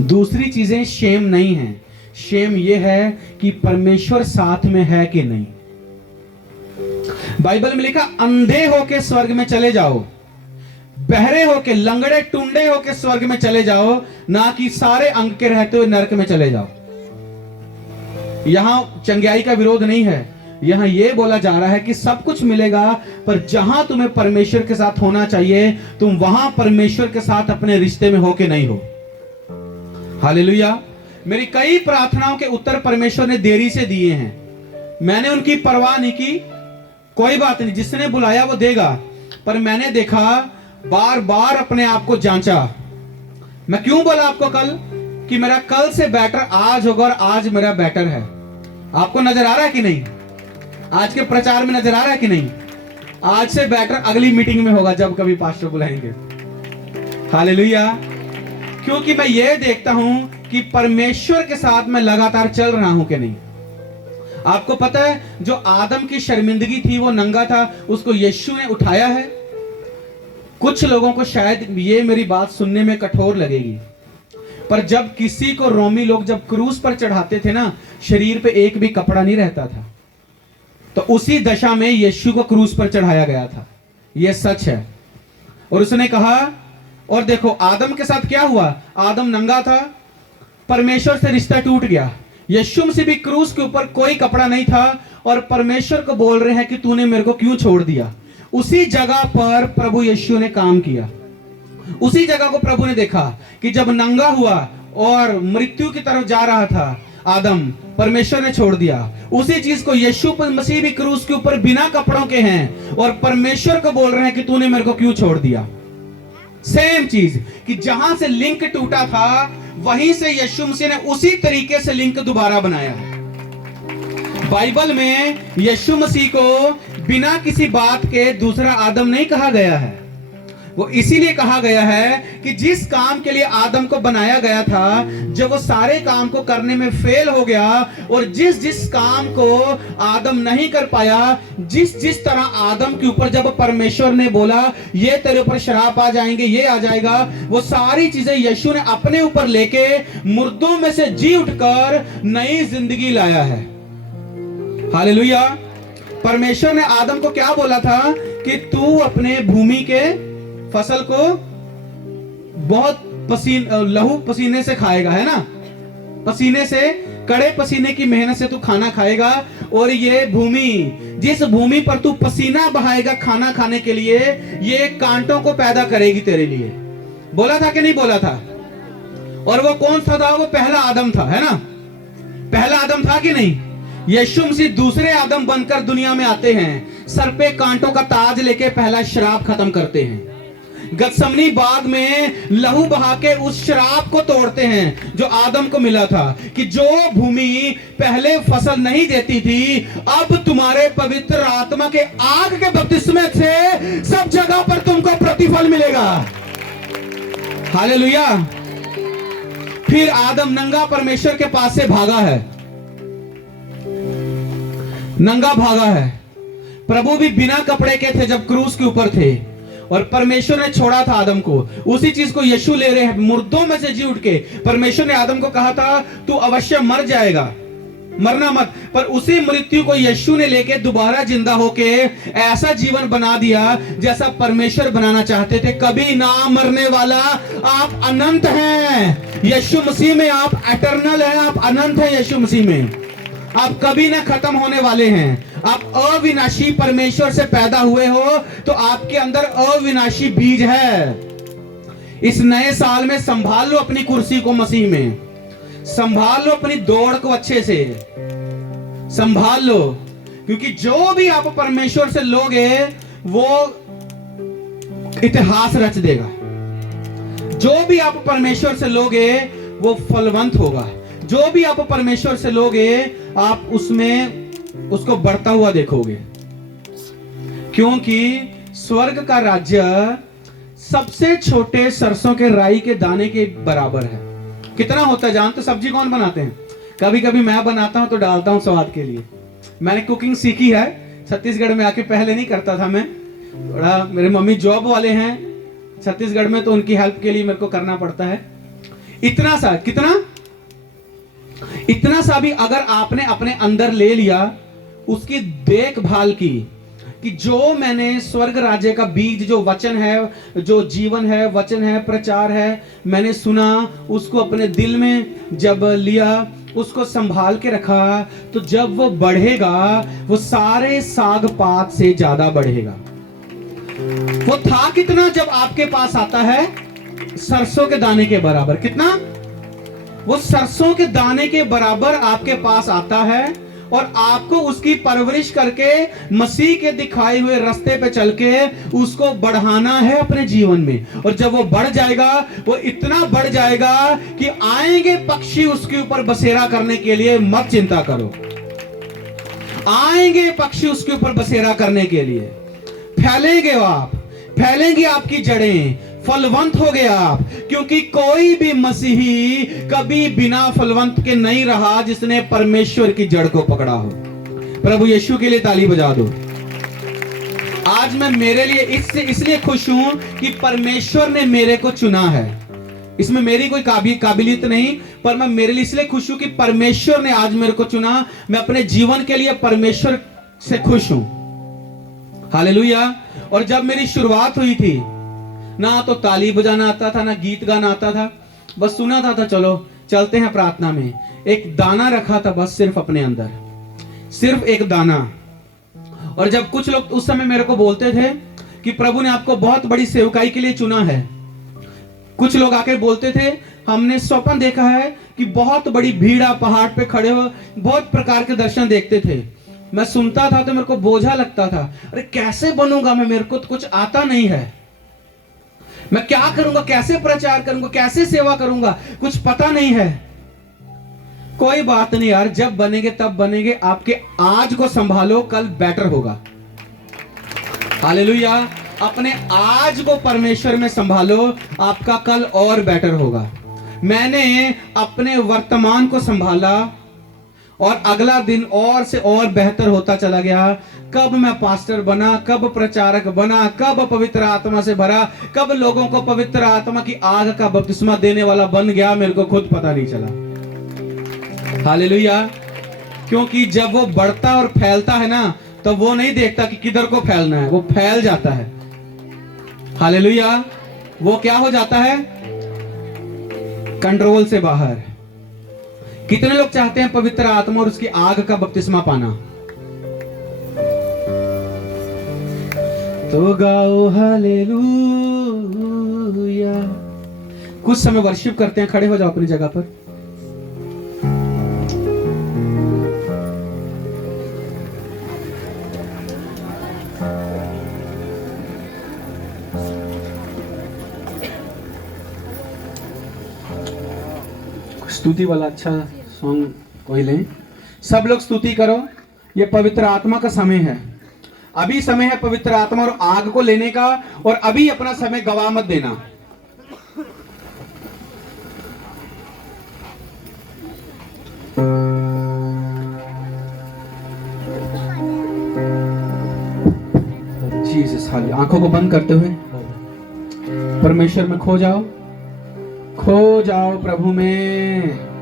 दूसरी चीजें शेम नहीं है। शेम यह है कि परमेश्वर साथ में है कि नहीं। बाइबल में लिखा, अंधे होके स्वर्ग में चले जाओ, बहरे होके, लंगड़े टुंडे होके स्वर्ग में चले जाओ, ना कि सारे अंग के रहते हुए नरक में चले जाओ। यहां चंगाई का विरोध नहीं है, यहां यह बोला जा रहा है कि सब कुछ मिलेगा, पर जहां तुम्हें परमेश्वर के साथ होना चाहिए, तुम वहां परमेश्वर के साथ अपने रिश्ते में हो के नहीं हो। हालेलुया। मेरी कई प्रार्थनाओं के उत्तर परमेश्वर ने देरी से दिए हैं। मैंने उनकी परवाह नहीं की, कोई बात नहीं, जिसने बुलाया वो देगा। पर मैंने देखा, बार बार अपने आप को जांचा। मैं क्यों बोला आपको कल कि मेरा कल से बेटर आज होगा और आज मेरा बेटर है? आपको नजर आ रहा है कि नहीं? आज के प्रचार में नजर आ रहा है कि नहीं? आज से बेटर अगली मीटिंग में होगा, जब कभी पास्टर बुलाएंगे। हालेलुया। क्योंकि मैं ये देखता हूं कि परमेश्वर के साथ मैं लगातार चल रहा हूं कि नहीं। आपको पता है, जो आदम की शर्मिंदगी थी, वो नंगा था, उसको यीशु ने उठाया है। कुछ लोगों को शायद ये मेरी बात सुनने में कठोर लगेगी, पर जब किसी को रोमी लोग जब क्रूस पर चढ़ाते थे ना, शरीर पे एक भी कपड़ा नहीं रहता था, तो उसी दशा में यीशु को क्रूस पर चढ़ाया गया था। यह सच है। और उसने कहा, और देखो आदम के साथ क्या हुआ, आदम नंगा था, परमेश्वर से रिश्ता टूट गया। यीशु मसीह भी क्रूस के ऊपर कोई कपड़ा नहीं था, और परमेश्वर को बोल रहे हैं कि तूने मेरे को क्यों छोड़ दिया। उसी जगह पर प्रभु यीशु ने काम किया। उसी जगह को प्रभु ने देखा कि जब नंगा हुआ और मृत्यु की तरफ जा रहा था आदम, परमेश्वर ने छोड़ दिया। उसी चीज को यीशु मसीह भी क्रूस के ऊपर बिना कपड़ों के हैं, और परमेश्वर को बोल रहे हैं कि तूने मेरे को क्यों छोड़ दिया। सेम चीज कि जहां से लिंक टूटा था, वहीं से यीशु मसीह ने उसी तरीके से लिंक दोबारा बनाया है। बाइबल में यीशु मसीह को बिना किसी बात के दूसरा आदम नहीं कहा गया है। वो इसीलिए कहा गया है कि जिस काम के लिए आदम को बनाया गया था, जब वो सारे काम को करने में फेल हो गया, और जिस जिस काम को आदम नहीं कर पाया, जिस जिस तरह आदम के ऊपर जब परमेश्वर ने बोला ये तेरे ऊपर श्राप आ जाएंगे, ये आ जाएगा, वो सारी चीजें यीशु ने अपने ऊपर लेके मुर्दों में से जी उठकर नई जिंदगी लाया है। हालेलुया। परमेश्वर ने आदम को क्या बोला था कि तू अपने भूमि के फसल को बहुत लहू पसीने से खाएगा, है ना, पसीने से, कड़े पसीने की मेहनत से तू खाना खाएगा, और ये भूमि, जिस भूमि पर तू पसीना बहाएगा खाना खाने के लिए, ये कांटों को पैदा करेगी तेरे लिए। बोला था कि नहीं बोला था? और वो कौन सा था? वो पहला आदम था, है ना? पहला आदम था कि नहीं? यीशु मसीह दूसरे आदम बनकर दुनिया में आते हैं, सर पे कांटों का ताज लेके पहला श्राप खत्म करते हैं। गत्समनी बाग में लहू बहा के उस श्राप को तोड़ते हैं जो आदम को मिला था, कि जो भूमि पहले फसल नहीं देती थी, अब तुम्हारे पवित्र आत्मा के आग के बपतिस्मे से सब जगह पर तुमको प्रतिफल मिलेगा। हालेलुया। फिर आदम नंगा परमेश्वर के पास से भागा है, नंगा भागा है। प्रभु भी बिना कपड़े के थे जब क्रूस के ऊपर थे, और परमेश्वर ने छोड़ा था आदम को। उसी चीज को यीशु ले रहे हैं, मुर्दों में से जी उठ के। परमेश्वर ने आदम को कहा था तू अवश्य मर जाएगा, मरना मत, पर उसी मृत्यु को यीशु ने लेके दोबारा जिंदा होके ऐसा जीवन बना दिया जैसा परमेश्वर बनाना चाहते थे। कभी ना मरने वाला, आप अनंत हैं यीशु मसीह में, आप एटर्नल हैं, आप अनंत हैं यीशु मसीह में। आप कभी ना खत्म होने वाले हैं। आप अविनाशी परमेश्वर से पैदा हुए हो तो आपके अंदर अविनाशी बीज है। इस नए साल में संभाल लो अपनी कुर्सी को मसीह में, संभाल लो अपनी दौड़ को अच्छे से संभाल लो, क्योंकि जो भी आप परमेश्वर से लोगे वो इतिहास रच देगा। जो भी आप परमेश्वर से लोगे वो फलवंत होगा। जो भी आप परमेश्वर से लोगे आप उसमें उसको बढ़ता हुआ देखोगे, क्योंकि स्वर्ग का राज्य सबसे छोटे सरसों के राई के दाने के बराबर है। कितना होता है जानते? सब्जी कौन बनाते हैं? कभी कभी मैं बनाता हूं तो डालता हूं स्वाद के लिए। मैंने कुकिंग सीखी है छत्तीसगढ़ में आके, पहले नहीं करता था मैं। थोड़ा मेरे मम्मी जॉब वाले हैं छत्तीसगढ़ में, तो उनकी हेल्प के लिए मेरे को करना पड़ता है। इतना सा इतना सा भी अगर आपने अपने अंदर ले लिया, उसकी देखभाल की, कि जो मैंने स्वर्ग राज्य का बीज, जो वचन है, जो जीवन है, वचन है, प्रचार है, मैंने सुना, उसको अपने दिल में जब लिया, उसको संभाल के रखा, तो जब वो बढ़ेगा वो सारे साग पात से ज्यादा बढ़ेगा। वो था कितना जब आपके पास आता है? सरसों के दाने के बराबर। कितना? वो सरसों के दाने के बराबर आपके पास आता है, और आपको उसकी परवरिश करके मसीह के दिखाए हुए रास्ते पे चल के उसको बढ़ाना है अपने जीवन में। और जब वो बढ़ जाएगा, वो इतना बढ़ जाएगा कि आएंगे पक्षी उसके ऊपर बसेरा करने के लिए। मत चिंता करो, आएंगे पक्षी उसके ऊपर बसेरा करने के लिए। फैलेंगे आप, फैलेंगी आपकी जड़ें, फलवंत हो गए आप, क्योंकि कोई भी मसीही कभी बिना फलवंत के नहीं रहा जिसने परमेश्वर की जड़ को पकड़ा हो। प्रभु यीशु के लिए ताली बजा दो। आज मैं मेरे लिए इसलिए खुश हूं कि परमेश्वर ने मेरे को चुना है। इसमें मेरी कोई काबिलियत नहीं, पर मैं मेरे लिए इसलिए खुश हूं कि परमेश्वर ने आज मेरे को चुना। मैं अपने जीवन के लिए परमेश्वर से खुश हूं। हालेलुया। और जब मेरी शुरुआत हुई थी, ना तो ताली बजाना आता था, ना गीत गाना आता था, बस सुना था चलो चलते हैं प्रार्थना में। एक दाना रखा था बस, सिर्फ अपने अंदर, सिर्फ एक दाना। और जब कुछ लोग उस समय मेरे को बोलते थे कि प्रभु ने आपको बहुत बड़ी सेवकाई के लिए चुना है, कुछ लोग आके बोलते थे, हमने स्वप्न देखा है कि बहुत बड़ी भीड़ आप पहाड़ पे खड़े हो, बहुत प्रकार के दर्शन देखते थे। मैं सुनता था तो मेरे को बोझा लगता था, अरे कैसे बनूंगा मैं, मेरे को तो कुछ आता नहीं है, मैं क्या करूंगा, कैसे प्रचार करूंगा, कैसे सेवा करूंगा, कुछ पता नहीं है। कोई बात नहीं यार, जब बनेंगे तब बनेंगे। आपके आज को संभालो, कल बेटर होगा। हालेलुया। अपने आज को परमेश्वर में संभालो, आपका कल और बेटर होगा। मैंने अपने वर्तमान को संभाला और अगला दिन और से और बेहतर होता चला गया। कब मैं पास्टर बना, कब प्रचारक बना, कब पवित्र आत्मा से भरा, कब लोगों को पवित्र आत्मा की आग का बपतिस्मा देने वाला बन गया, मेरे को खुद पता नहीं चला। हालेलुया। क्योंकि जब वो बढ़ता और फैलता है ना, तो वो नहीं देखता कि किधर को फैलना है, वो फैल जाता है। हालेलुया। वो क्या हो जाता है? कंट्रोल से बाहर। कितने लोग चाहते हैं पवित्र आत्मा और उसकी आग का बपतिस्मा पाना? तो गाओ हालेलुया। कुछ समय वर्शिप करते हैं, खड़े हो जाओ अपनी जगह पर। स्तुति वाला अच्छा सॉन्ग कोई लें। सब लोग स्तुति करो। ये पवित्र आत्मा का समय है। अभी समय है पवित्र आत्मा और आग को लेने का, और अभी अपना समय गवा मत देना। जीसस। हाल आंखों को बंद करते हुए परमेश्वर में खो जाओ, खो जाओ प्रभु में।